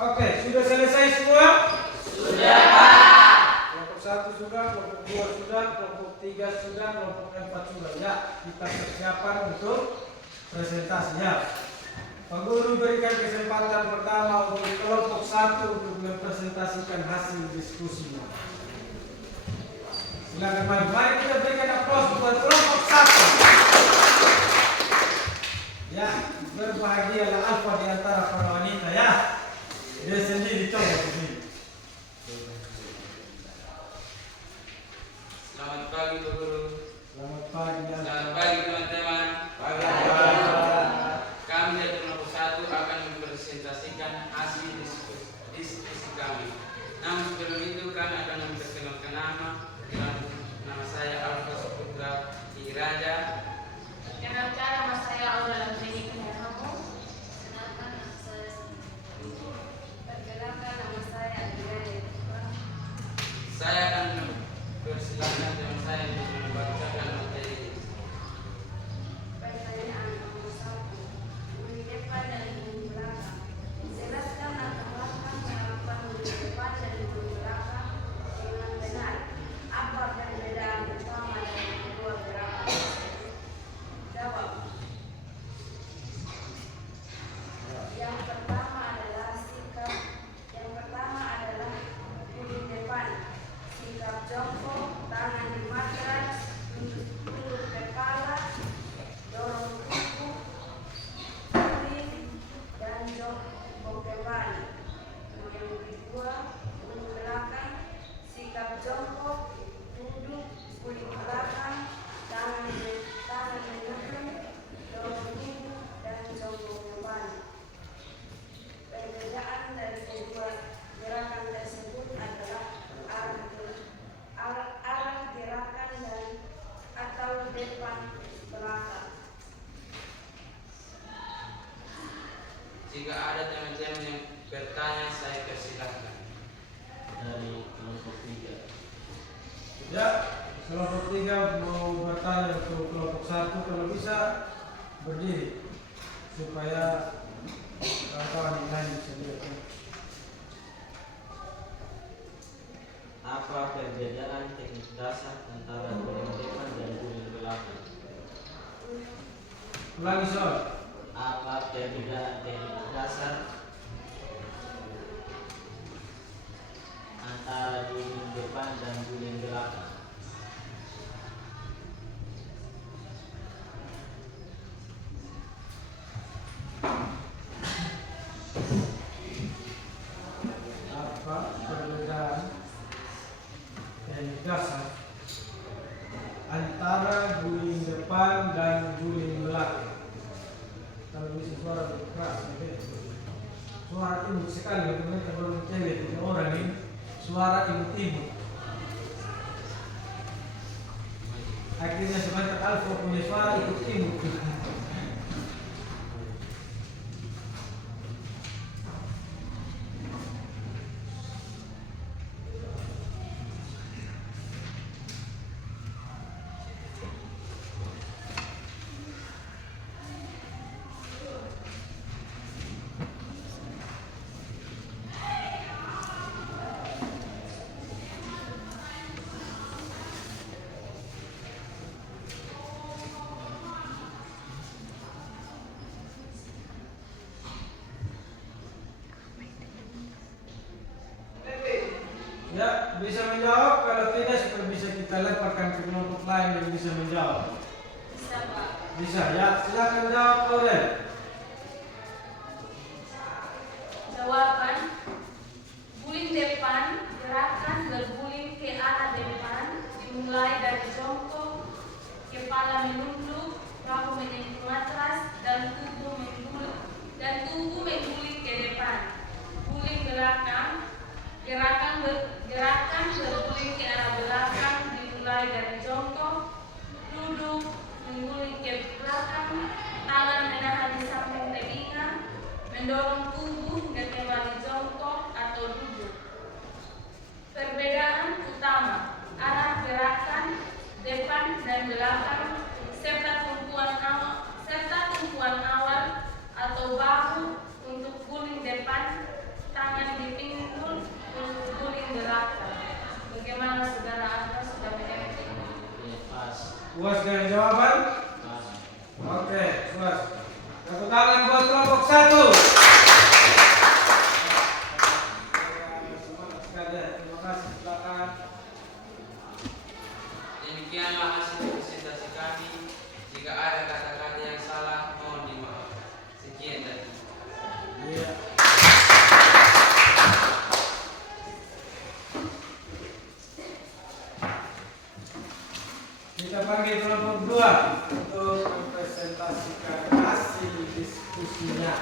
Oke, sudah selesai semua? Sudah, Pak. Kelompok 1 sudah, kelompok 2 sudah, kelompok 3 sudah, kelompok 4 sudah. Ya, kita persiapan untuk presentasinya. Pak Guru berikan kesempatan pertama untuk kelompok 1 untuk mempresentasikan hasil diskusinya. Silakan maju. Mari kita berikan aplaus buat kelompok 1. Ya, berbahagialah alfa di antara para wanita ya. Dia sendiri coba sendiri. Selamat pagi, Pak Guru. Selamat pagi. Selamat pagi, teman-teman. Pagi. Kami dari kelompok 1 akan mempresentasikan hasil diskusi kami. Namun sebelum itu kami akan memperkenalkan nama saya Alfa Saputra Iraja. Kenalkan, nama saya Aura Lanjeni Kenyamu. Kenalkan, nama saya Siti. Perkenalkan, nama saya Adriana. Saya akan mempersilahkan teman saya untuk membacakan materi. Pertanyaan nomor 1. Budi depan dan budi belakang. Jelaskan latar belakang penerapan budi depan dan budi belakang dengan benar. Apa perbedaan utama dari kedua gerakan? Jawab. Yang pertama adalah budi depan. Sikap jongkok, tangan di matras, tunduk kepala, dorong tubuh, miring, dan jongkok kembali. Yang kedua, budi belakang, sikap jongkok, duduk, budi belakang, tangan menekuk, dorong tubuh, dan jongkok kembali. Perbedaan dari kedua gerakan tersebut adalah arah gerakan dan atau depan belakang. Jika ada teman-teman yang bertanya, saya persilahkan. Dari kelompok 3. Ya, kelompok 3 mau bertanya untuk kelompok 1 kalau bisa berdiri supaya kawan-kawan yang lain bisa lihat. Apa perbedaan teknik dasar antara guling depan dan guling belakang? Ulangi soal. Apa perbedaan teknik dasar antara guling depan dan guling belakang? Apa perbedaan teknik dasar antara guling depan dan guling belakang? Kalau bisa suara lebih keras, suara imut sekali bagaimana kalau cewek tiga orang ini suara imut-imut. Akhirnya sebentar Alfa punya suara ikut imut. bisa menjawab? Kalau tidak, supaya bisa kita lemparkan ke kelompok lain yang bisa menjawab. Bisa, Pak. Bisa ya, silakan jawab Aurel. Jawaban, guling depan, gerakan berguling ke arah depan, dimulai dari jongkok, kepala menunduk, bahu menyentuh matras, dan tubuh mengguling ke depan. Guling belakang, gerakan berguling ke arah belakang, dimulai dari jongkok, duduk, mengguling ke belakang, tangan menahan di samping telinga, mendorong tubuh dan kembali jongkok atau duduk. Perbedaan utama, arah gerakan depan dan belakang, serta tumpuan awal atau bahu untuk guling depan, tangan dipinggul untuk guling belakang. Bagaimana saudara Anda sudah mengerti? Ya, pas. Puas dengan jawaban? Pas. Oke, puas. Tepuk tangan buat kelompok 1. Semangat sekali ya. Terima kasih. Silakan. Demikianlah hasil presentasi kami. Jika ada kata-kata yang salah, mohon dimaafkan. Sekian tadi. Iya. Kita panggil kelompok 2 untuk mempresentasikan hasil diskusinya.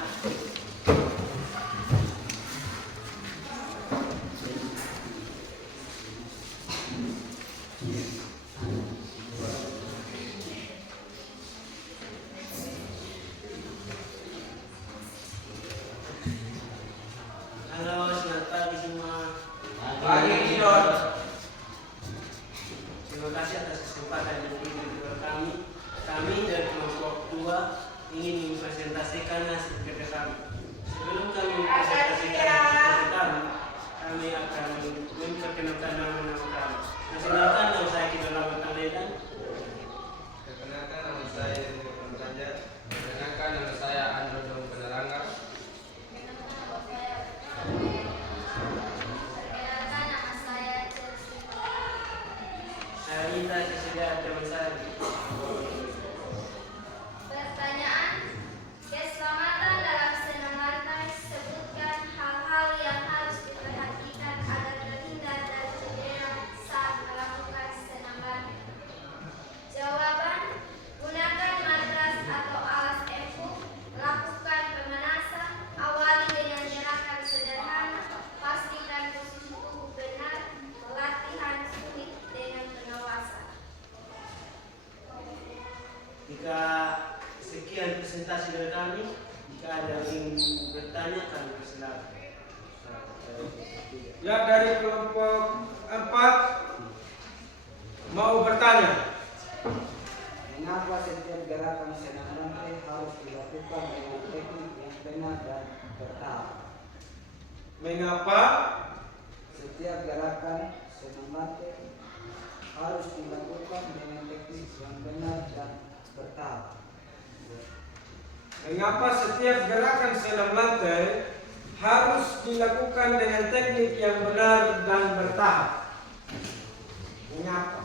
Halo, selamat pagi semua. Pagi, Idon. Terima kasih atas kesempatan yang diberikan kami. Kami dari kelompok 2 ingin mempresentasikan hasil kerja kami. Sebelum kami mempresentasikan hasil kerja kami akan memperkenalkan nama-nama kami. Perkenalkan, nama saya Kidolawan Tangledan. Perkenalkan, nama saya Rizky Pemeraja. Perkenalkan, nama saya Andro Dong Penerangga. Perkenalkan, nama saya Chelsea. Saya Inta Cecilia Jamasari. Pertanyaan, keselamatan dalam senam lantai, sebutkan hal-hal yang harus diperhatikan agar terhindar dari cedera saat melakukan senam lantai. Jawaban, gunakan matras atau alas empuk, lakukan pemanasan, awali dengan gerakan sederhana, pastikan posisi tubuh benar, latihan sulit dengan pengawasan. Jika sekian presentasi dari kami, jika ada yang ingin bertanya kami persilakan. Ya, dari kelompok 4 mau bertanya. Mengapa setiap gerakan senam lantai harus dilakukan dengan teknik yang benar dan bertahap? Mengapa Setiap gerakan senam lantai harus dilakukan dengan teknik yang benar dan bertahap. Mengapa setiap gerakan senam lantai harus dilakukan dengan teknik yang benar dan bertahap? Mengapa?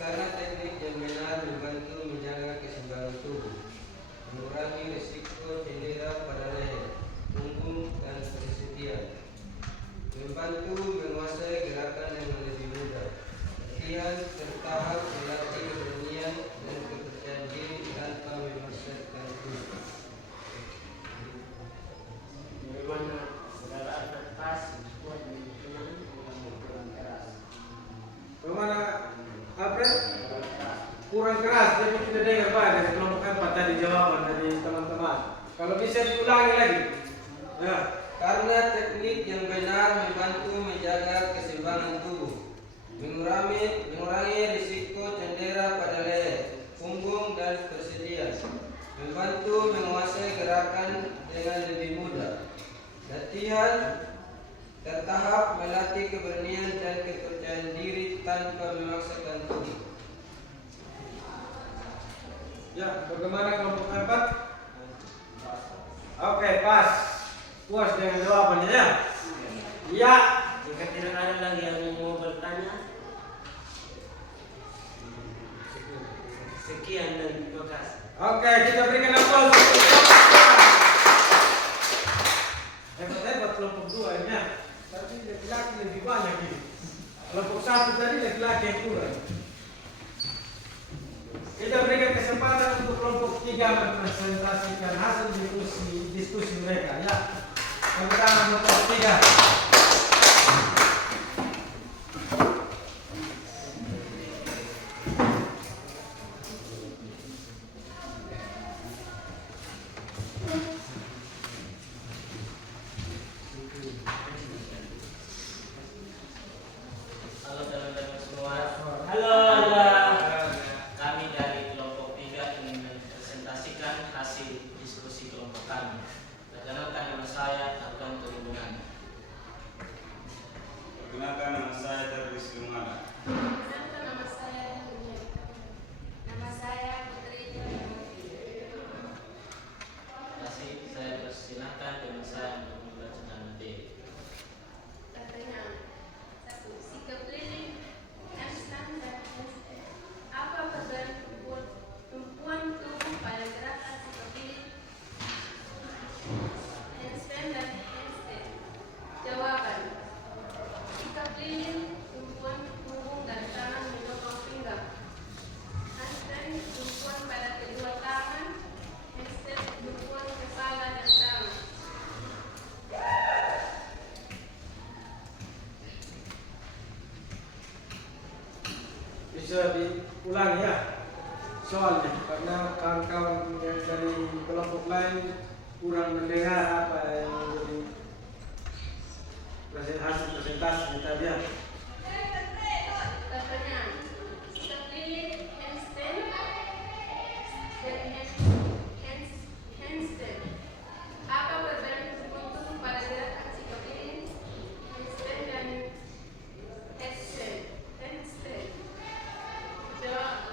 Karena teknik yang benar membantu menjaga keseimbangan tubuh, mengurangi risiko cedera pada leher, punggung, dan persediaan, membantu menguasai gerakan dengan lebih mudah, latihan bertahap melatih keberanian dan kepercayaan diri tanpa memaksakan tubuh. Bagaimana saudara adaptas buat lingkungan dengan kurang keras? Bagaimana? Apa? Kurang keras, jadi kita dengar Pak dari kelompok 4 tadi jawaban dari teman-teman. Kalau bisa diulangi lagi. Ya. Karena teknik yang benar membantu menjaga keseimbangan tubuh, mengurangi risiko cedera pada leher, punggung, dan persediaan, membantu menguasai gerakan dengan lebih mudah, latihan bertahap melatih keberanian dan kepercayaan diri tanpa memaksakan tubuh. Ya, bagaimana kelompok 4? Oke, pas. Puas dengan jawabannya ya? Iya. Jika tidak ada lagi yang mau bertanya, sekian dan terima kasih. Oke, kita berikan aplaus untuk kelompok 2. Hebat-hebat kelompok 2 ini ya. Tapi laki-laki lebih banyak ini. Kelompok 1 tadi laki-laki yang kurang. Kita berikan kesempatan untuk kelompok 3 mempresentasikan hasil diskusi mereka ya. Tepuk tangan untuk kelompok 3. Halo teman-teman semua. Halo. Kami dari kelompok 3 ingin mempresentasikan hasil diskusi kelompok kami. Perkenalkan nama saya Alkan Terhubungan. Perkenalkan nama saya Darwis Lumala. Perkenalkan nama saya Dunia. Nama saya Putri Jayawati. Terima kasih. Saya persilahkan teman saya untuk membacakan materi. Pertanyaan 1. Sikap keliling handstand dan handstand. Apa perbedaan tumpuan tubuh pada gerakan sikap keliling handstand dan handstand? Jawaban. Sikap keliling tumpuan punggung dan tangan menopang pinggang. Handstand tumpuan pada kedua tangan. Handstand tumpuan kepala dan tangan. Bisa diulangi ya soalnya karena kawan-kawan yang dari kelompok lain kurang mendengar apa yang menjadi hasil presentasi tadi ya. Pertanyaan. Sikap keliling handstand dan handstand. Apa perbedaan tumpuan tubuh pada gerakan sikap keliling handstand dan handstand? Jawab.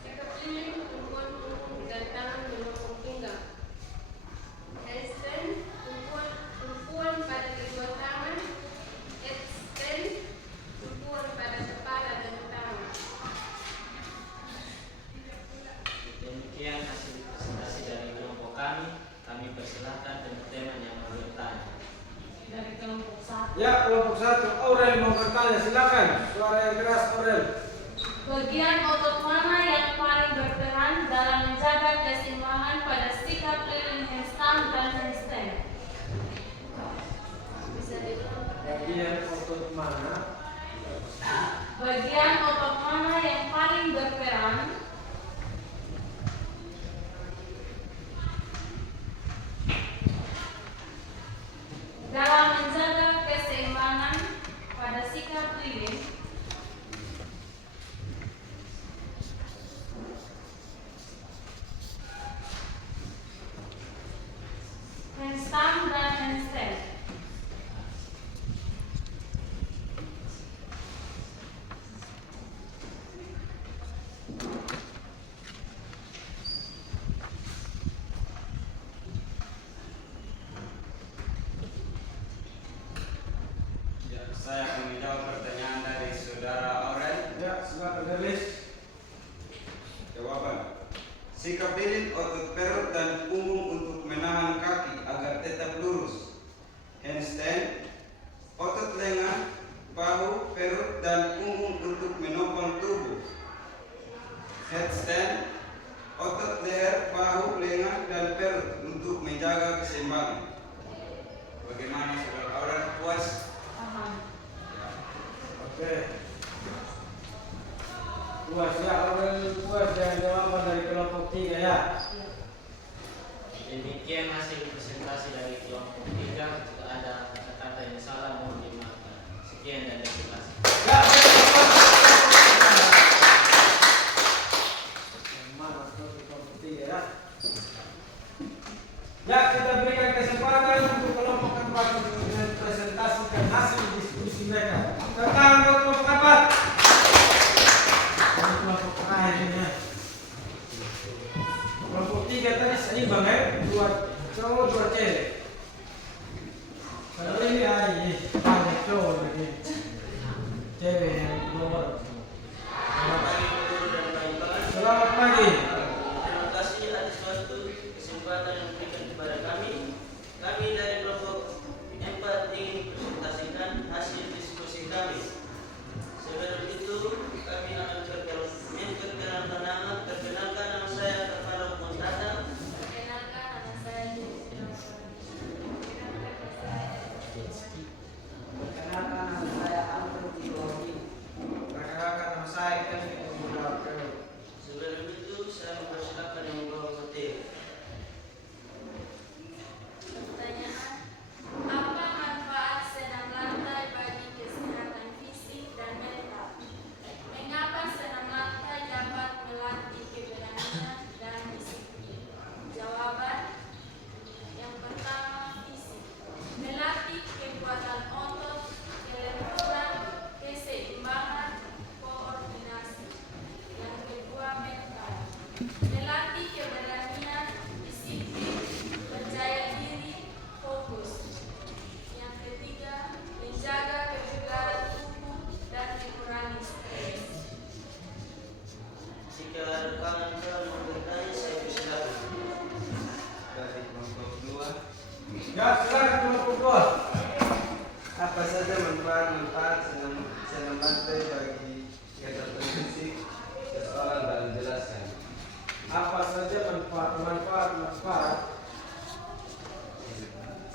Sikap keliling tumpuan punggung dan tangan menopang pinggang. Handstand tumpuan pada kedua tangan. Handstand tumpuan pada kepala dan tangan. Demikian hasil presentasi dari kelompok kami. Kami persilahkan teman-teman yang mau bertanya. Dari kelompok 1. Ya, kelompok 1 Aurel mau bertanya, silakan. Suara yang keras Aurel. Bagian otot mana yang paling berperan dalam menjaga keseimbangan pada sikap keliling handstand dan handstand? Bisa diulang. Bagian otot mana? Bagian otot mana yang paling berperan dalam menjaga keseimbangan pada sikap keliling handstand dan handstand? Ya, saya akan menjawab pertanyaan dari saudara Aurel. Ya, silakan Darlis. Jawaban. Sikap keliling otot perut dan punggung untuk menahan kaki agar tetap lurus. Handstand, otot lengan, bahu, perut, dan punggung untuk menopang tubuh. Headstand, otot leher, bahu, lengan, dan perut untuk menjaga keseimbangan. Bagaimana saudara Aurel, puas? Oke. Puas ya Aurel, puas dengan jawaban dari kelompok 3 ya. Demikian hasil presentasi dari kelompok 3. Jika ada kata-kata yang salah mohon dimaafkan. Sekian dan terima kasih. Ya, mana kelompok 3 ya. Ya, kita berikan kesempatan untuk kelompok 4 untuk mempresentasikan hasil diskusi mereka. Tangan buat kelompok 4. Kelompok terakhir ini ya. Apa saja manfaat senam lantai bagi kegiatan fisik seseorang dalam jelaskan. Apa saja manfaat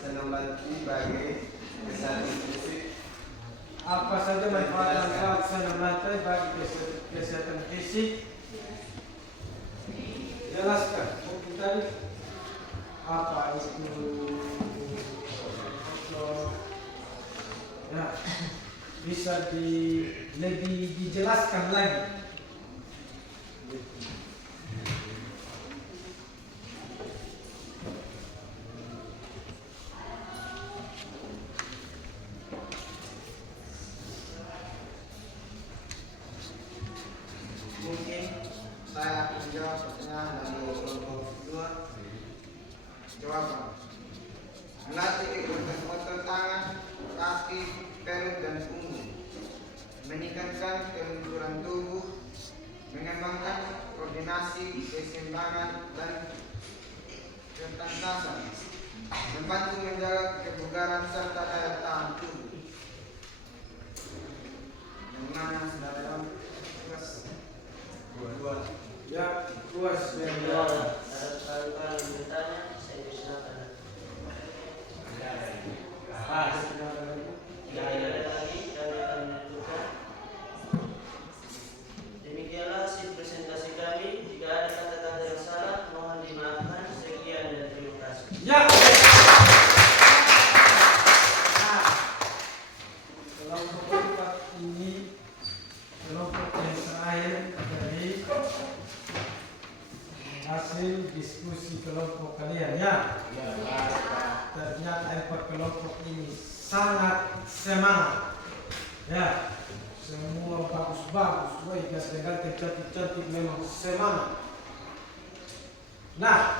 Senam lantai bagi kesehatan fisik. apa saja manfaat senam lantai bagi kesehatan fisik? Jelaskan. Mungkin tadi apa itu? Nah, bisa lebih dijelaskan lagi. Mungkin saya akan menjawab pertanyaan dari kelompok kedua. Jawaban. Melatih otot tangan, kaki, perut dan punggung. Meningkatkan kelenturan tubuh, mengembangkan koordinasi, keseimbangan dan ketangkasan. Membantu menjaga kebugaran serta daya tahan tubuh. Yang mana sudah dalam tugas dua-dua. Ya, luas yang Ya, jawab. ada sekali bertanya, saya persilakan. Tidak ada lagi, kami akan menentukan. Demikianlah hasil presentasi kami. Jika ada kata-kata yang salah, mohon dimaafkan. Sekian dan terima kasih. Ya. Nah, kelompok keempat ini kelompok yang terakhir dari hasil diskusi kelompok kalian ya. Ternyata empat kelompok ini sangat semangat. Ya, semua bagus-bagus. Wah, ganteng-ganteng, cantik-cantik, memang semangat. Nah,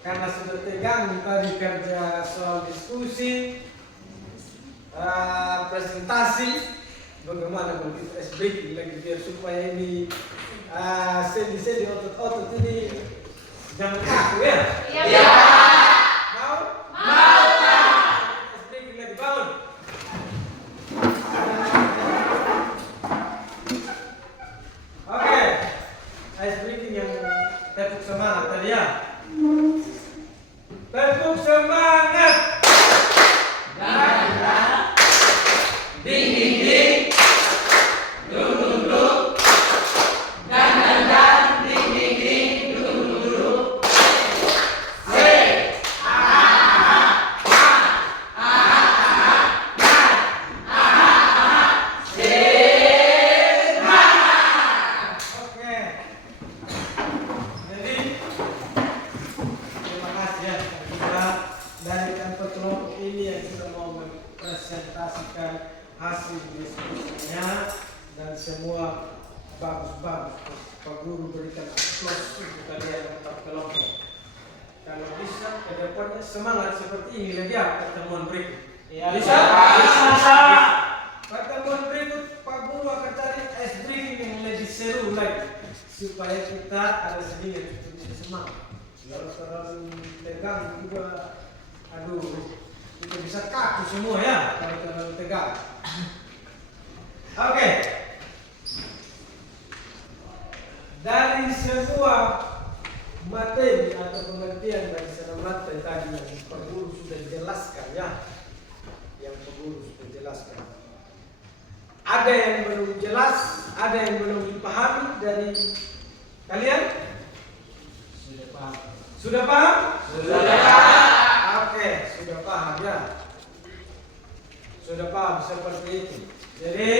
karena sudah tegang tadi kerja soal diskusi, presentasi, bagaimana kalau kita breaking lagi biar supaya ini sendi-sendi otot-otot ini jangan kaku ya. Iya. Mau? Mau. Breaking lagi, bangun. Oke, ice breaking yang tepuk semangat tadi ya. Tepuk semangat. Ding ding ding, dung dung dung, dan dan dan, ding ding ding, dung dung dung. Say, Oke. Jadi terima kasih ya kita dari empat kelompok ini yang sudah mau mempresentasikan hasil diskusinya dan semua bagus-bagus. Pak Guru berikan aplaus untuk kalian empat kelompok. Kalau bisa ke depannya semangat seperti ini lagi ya pertemuan berikut. Bisa? Bisa. Pertemuan berikut Pak Guru akan cari ice breaking yang lebih seru lagi supaya kita ada sedikit untuk bisa semangat. Kalau terlalu tegang juga, aduh, kita bisa kaku semua ya kalau terlalu tegang. Oke. Dari semua materi atau pengertian dari senam lantai tadi yang Pak Guru sudah jelaskan ya, yang Pak Guru sudah jelaskan. Ada yang belum jelas, ada yang belum dipahami dari kalian? Sudah paham? Sudah paham? Sudah paham. Oke, sudah paham ya. Sudah paham seperti itu. Jadi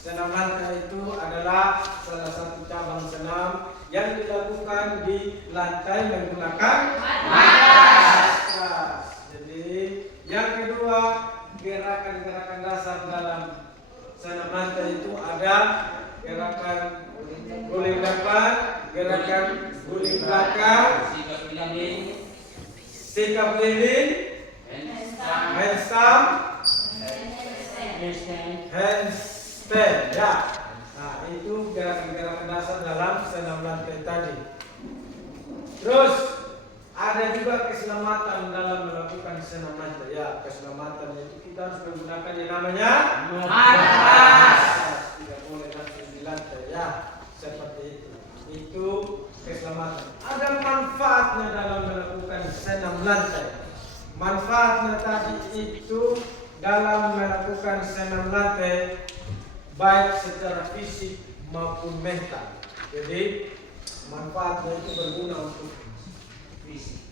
senam lantai itu adalah salah satu cabang senam yang dilakukan di lantai menggunakan matras. Jadi yang kedua, gerakan-gerakan dasar dalam senam lantai itu ada gerakan guling depan, gerakan guling belakang, sikap keliling, handstand, handstand ya. Nah, itu gerakan-gerakan dasar dalam senam lantai tadi. Terus Ada juga keselamatan dalam melakukan senam lantai. Ya, keselamatan itu kita harus menggunakan yang namanya matras. Tidak boleh langsung di lantai. Ya, seperti itu. Itu keselamatan. Ada manfaatnya dalam melakukan senam lantai. Manfaatnya tadi itu dalam melakukan senam lantai baik secara fisik maupun mental. Jadi manfaatnya itu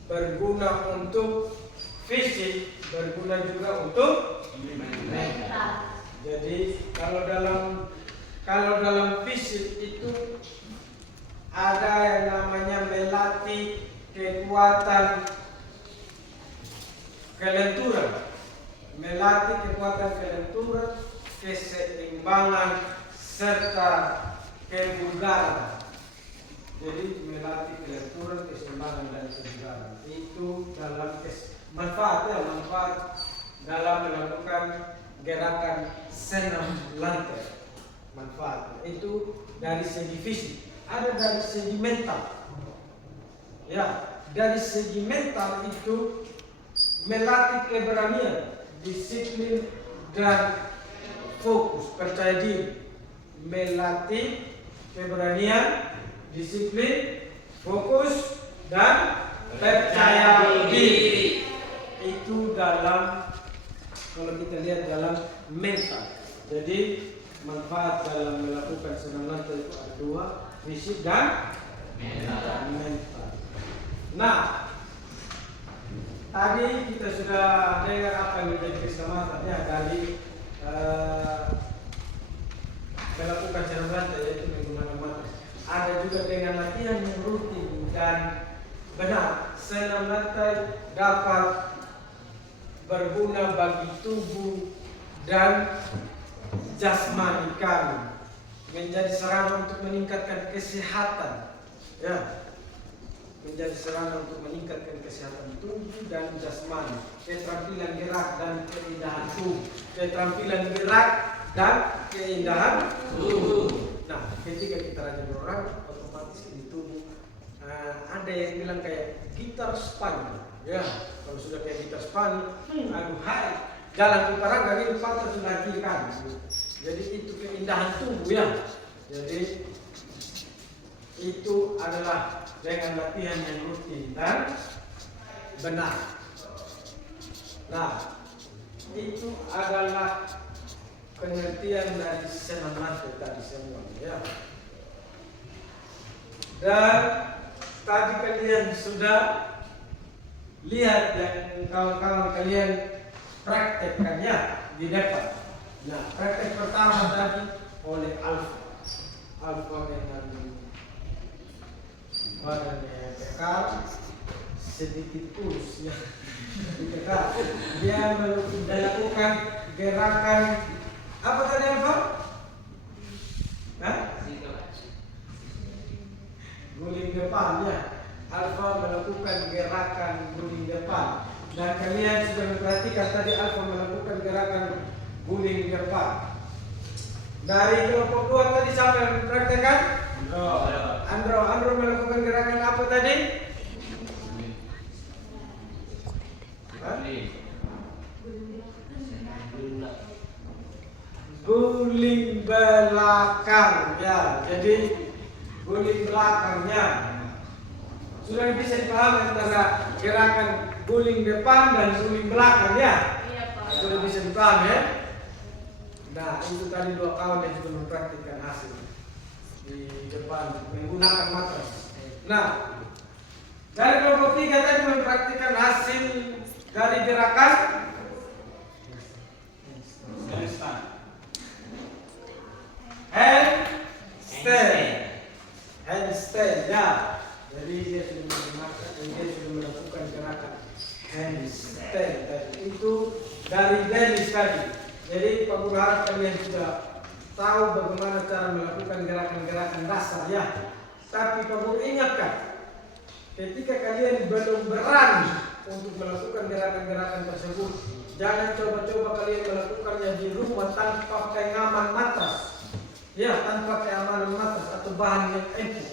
berguna untuk fisik, berguna juga untuk mental. Jadi kalau dalam fisik itu ada yang namanya melatih kekuatan kelenturan, keseimbangan serta kebugaran. Jadi melatih kelenturan, keseimbangan dan kebugaran. Itu dalam manfaat dalam melakukan gerakan senam lantai. Manfaat itu dari segi fisik, ada dari segi mental. Ya, dari segi mental itu melatih keberanian, disiplin dan fokus, percaya diri. Melatih keberanian, disiplin, fokus dan percaya diri. Itu dalam, kalau kita lihat dalam mental. Jadi manfaat dalam melakukan senam lantai itu ada dua, fisik dan mental. Nah, tadi kita sudah dengar apa yang menjadi keselamatannya dari melakukan senam lantai, yaitu menggunakan matras. Ada juga dengan latihan yang rutin dan benar, senam lantai dapat berguna bagi tubuh dan jasmani kami, menjadi sarana untuk meningkatkan kesehatan. Ya, menjadi sarana untuk meningkatkan kesehatan tubuh dan jasmani, keterampilan gerak dan keindahan tubuh, Nah, ketika kita rajin orang, otomatis di tubuh ada yang bilang kayak gitar Spanyol. Ya, kalau sudah kayak gitar Spanyol, aduh hai, jalan utara gak patah sudah kiri kan. Jadi itu keindahan tubuh ya. Jadi itu adalah dengan latihan yang rutin dan benar. Nah, itu adalah pengertian dari senam lantai tadi semua ya. Dan tadi kalian sudah lihat yang kawan-kawan kalian praktekkannya di depan. Nah, praktek pertama tadi oleh Alfa dengan badannya kekal, sedikit kurus ya. Dia melakukan gerakan apa tadi Alfa? Guling depan ya. Alfa melakukan gerakan guling depan. Dan kalian sudah memperhatikan tadi Alfa melakukan gerakan guling depan. Dari kelompok 2 tadi siapa yang mempraktekkan? Andro melakukan gerakan apa tadi? Guling belakang ya. Jadi guling belakangnya sudah bisa dipahami antara gerakan guling depan dan guling belakang ya. Sudah bisa dipahami ya. Nah, itu tadi 2 kawan yang juga mempraktikkan hasil di depan menggunakan matras. Nah, dari kelompok 3 tadi mempraktikkan hasil dari gerakan handstand ya. Jadi dia sudah melakukan gerakan handstand tadi. Itu dari Dennis tadi. Jadi Pak Guru harap kalian sudah tahu bagaimana cara melakukan gerakan-gerakan dasar ya. Tapi Pak Guru ingatkan, ketika kalian belum berani untuk melakukan gerakan-gerakan tersebut, jangan coba-coba kalian melakukannya di rumah tanpa pengaman matras. Ya, tanpa keamanan matras atau bahan yang empuk.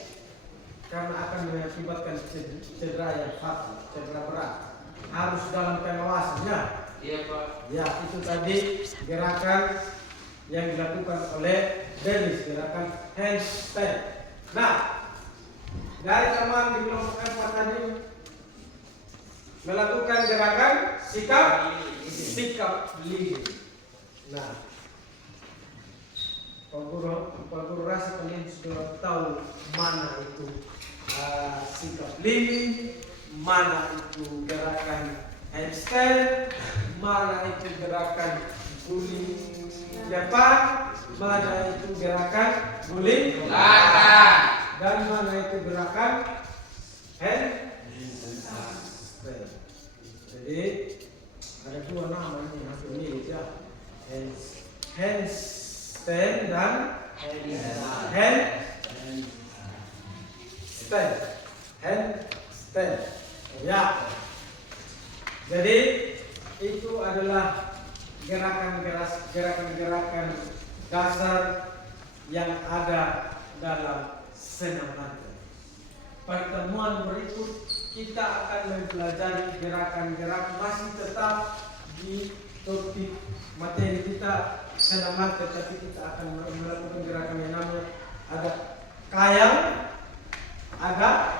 karena akan mengakibatkan cedera yang fatal, cedera berat. Harus dalam pengawasan ya. Iya Pak. Ya, itu tadi gerakan yang dilakukan oleh Dennis, gerakan handstand. Nah, dari teman di kelompok 4 tadi melakukan gerakan sikap leading. Nah, Pak Guru rasa kalian sudah tahu mana itu sikap leading, mana itu gerakan handstand, mana itu gerakan guling depan, mana itu gerakan guling belakang, dan mana itu gerakan handstand. Jadi ada dua nama ini hampir mirip ya, handstand dan handstand. Ya. Jadi itu adalah gerakan-gerakan dasar yang ada dalam senam lantai. Pertemuan berikut kita akan mempelajari gerakan-gerakan masih tetap di topik materi kita senam lantai, tapi kita akan melakukan gerakan yang namanya ada kayang, ada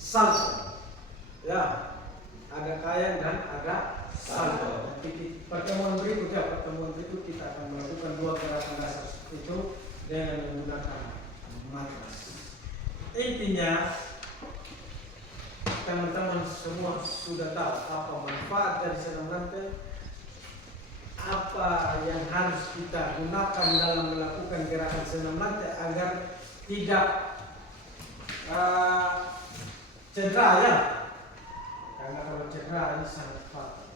salto. Ya. Ada kayang dan ada salto. Pertemuan berikut kita akan melakukan dua gerakan dasar itu dengan menggunakan matras. Intinya teman-teman semua sudah tahu apa manfaat dari senam lantai, apa yang harus kita gunakan dalam melakukan gerakan senam lantai agar tidak cedera ya. Karena kalau cedera ini sangat fatal.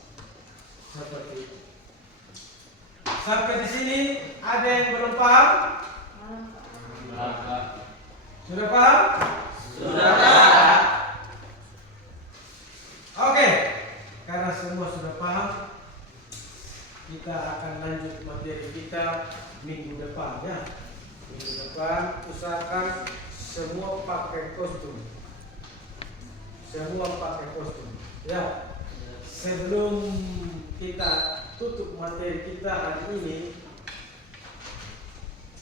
Seperti itu. Sampai di sini ada yang belum paham? Sudah paham? Sudah Pak. Oke. Karena semua sudah paham, kita akan lanjut materi kita minggu depan ya. Minggu depan usahakan semua pakai kostum. Semua pakai kostum. Ya, sebelum kita tutup materi kita hari ini,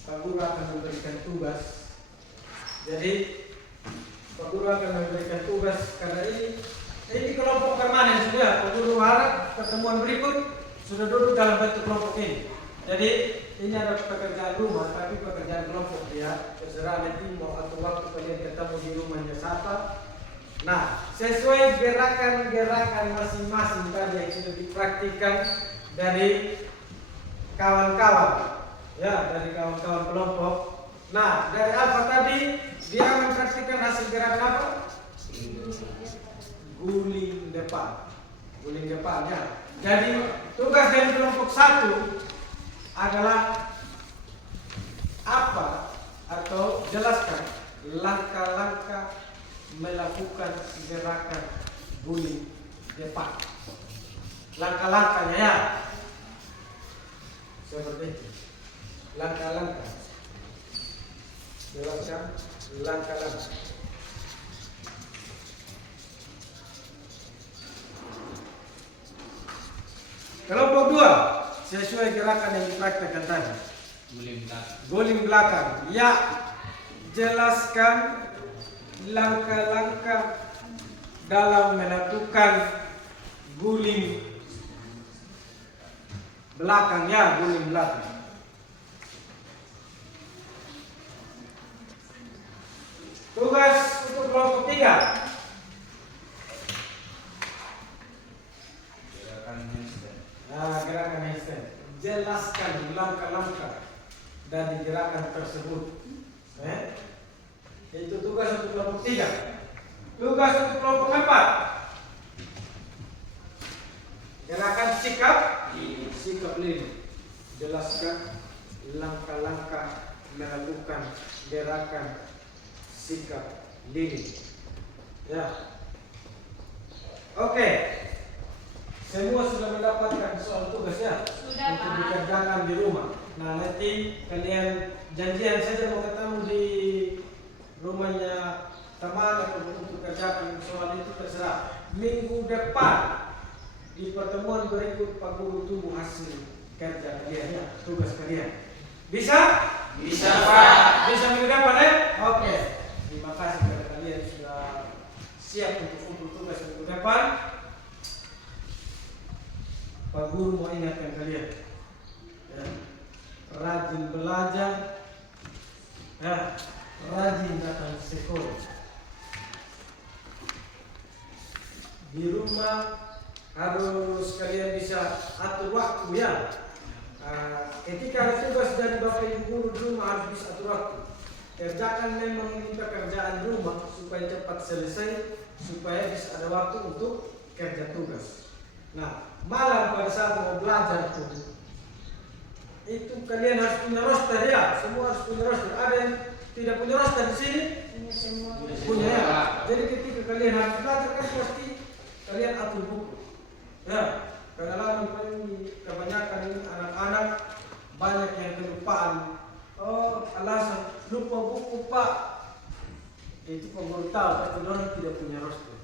Pak Guru akan memberikan tugas. Jadi, Pak Guru akan memberikan tugas karena ini kelompok permanen sudah. Pak Guru harap pertemuan berikut sudah duduk dalam bentuk kelompok ini. Jadi, ini ada pekerjaan rumah, tapi pekerjaan kelompok ya. Terserah nanti mau atur waktu kalian ketemu di rumahnya siapa. Nah, sesuai gerakan-gerakan masing-masing tadi yang sudah dipraktikkan dari kawan-kawan, ya, dari kawan-kawan kelompok. Nah, dari Alfa tadi dia mempraktikkan hasil gerakan apa? Guling depan, ya. Jadi tugas dari kelompok 1 adalah apa atau jelaskan langkah-langkah melakukan gerakan guling depan. Langkah-langkahnya ya. Seperti itu. Langkah-langkah. Jelaskan langkah-langkah. Kelompok 2 sesuai gerakan yang dipraktekkan tadi. Guling belakang. Ya. Jelaskan langkah-langkah dalam melakukan guling belakang ya, guling belakang. Tugas untuk kelompok 3. Gerakan handstand. Jelaskan langkah-langkah dari gerakan tersebut. Itu tugas untuk kelompok 3. Tugas untuk kelompok 4. Gerakan sikap leading. Jelaskan langkah-langkah melakukan gerakan sikap leading. Ya. Oke. Semua sudah mendapatkan soal tugas ya? Sudah, untuk Pak. dikerjakan di rumah. Nah, nanti kalian janjian saja mau ketemu di rumahnya teman atau untuk kerjakan soal itu terserah. Minggu depan di pertemuan berikut Pak Guru tunggu hasil kerja kalian ya, tugas kalian. Bisa? Bisa, Pak. Bisa minggu depan ya? Oke. Terima kasih kepada kalian sudah siap untuk tugas minggu depan. Pak Guru mau ingatkan kalian ya, rajin belajar ya, rajin datang sekolah. Di rumah harus kalian bisa atur waktu ya. Ketika ada tugas dari Bapak Ibu Guru di rumah harus bisa atur waktu. Kerjakan memang ini pekerjaan rumah supaya cepat selesai, supaya bisa ada waktu untuk kerja tugas. Nah, malam pada saat mau belajar tuh, itu kalian harus punya roster ya. Semua harus punya roster. Ada yang tidak punya roster di sini? Punya ya. Jadi ketika kalian harus belajar kan pasti kalian atur buku. Ya, karena kebanyakan ini anak-anak banyak yang kelupaan. Oh, alasan lupa buku Pak. Itu Pak Guru tahu, tapi orang tidak punya roster.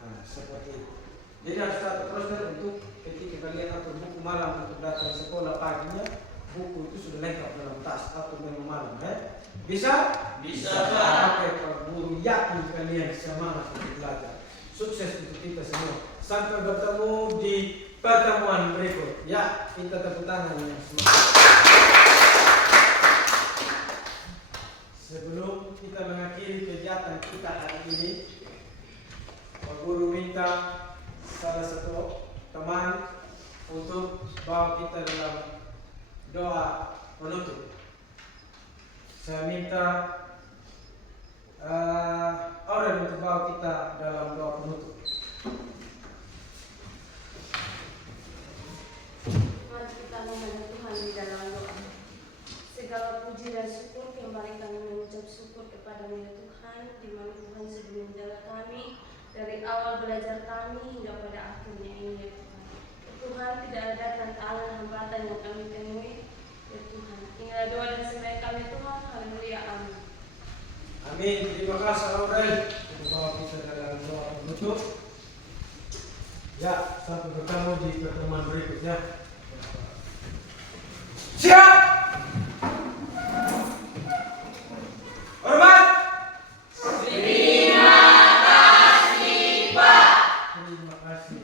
Nah, seperti itu. Jadi harus atur roster untuk ketika kalian atur buku malam untuk datang sekolah paginya, buku itu sudah lengkap dalam tas atau memang malam ya. Bisa? Bisa, Pak. Oke, Pak Guru yakin kalian semangat untuk belajar. Sukses untuk kita semua. Sampai bertemu di pertemuan berikut. Ya, kita tepuk tangan yang semangat. Sebelum kita mengakhiri kegiatan kita hari ini, Pak Guru minta salah satu teman untuk bawa kita dalam doa penutup. Saya minta orang untuk bawa kita dalam doa penutup. Mari kita menghadap Tuhan di dalam doa. Segala puji dan syukur kembali kami mengucap syukur kepada Tuhan, di mana Tuhan sudah menjaga kami dari awal belajar kami hingga pada akhirnya ini ya Tuhan. Tuhan, tidak ada tantangan hambatan yang kami temui ya Tuhan. Inilah doa dan sembah kami Tuhan. Haleluya, amin. Amin. Terima kasih Aurel untuk bawa kita dalam doa penutup. Ya, sampai bertemu di pertemuan berikutnya. Siap. Hormat. Terima kasih, Pak. Terima kasih.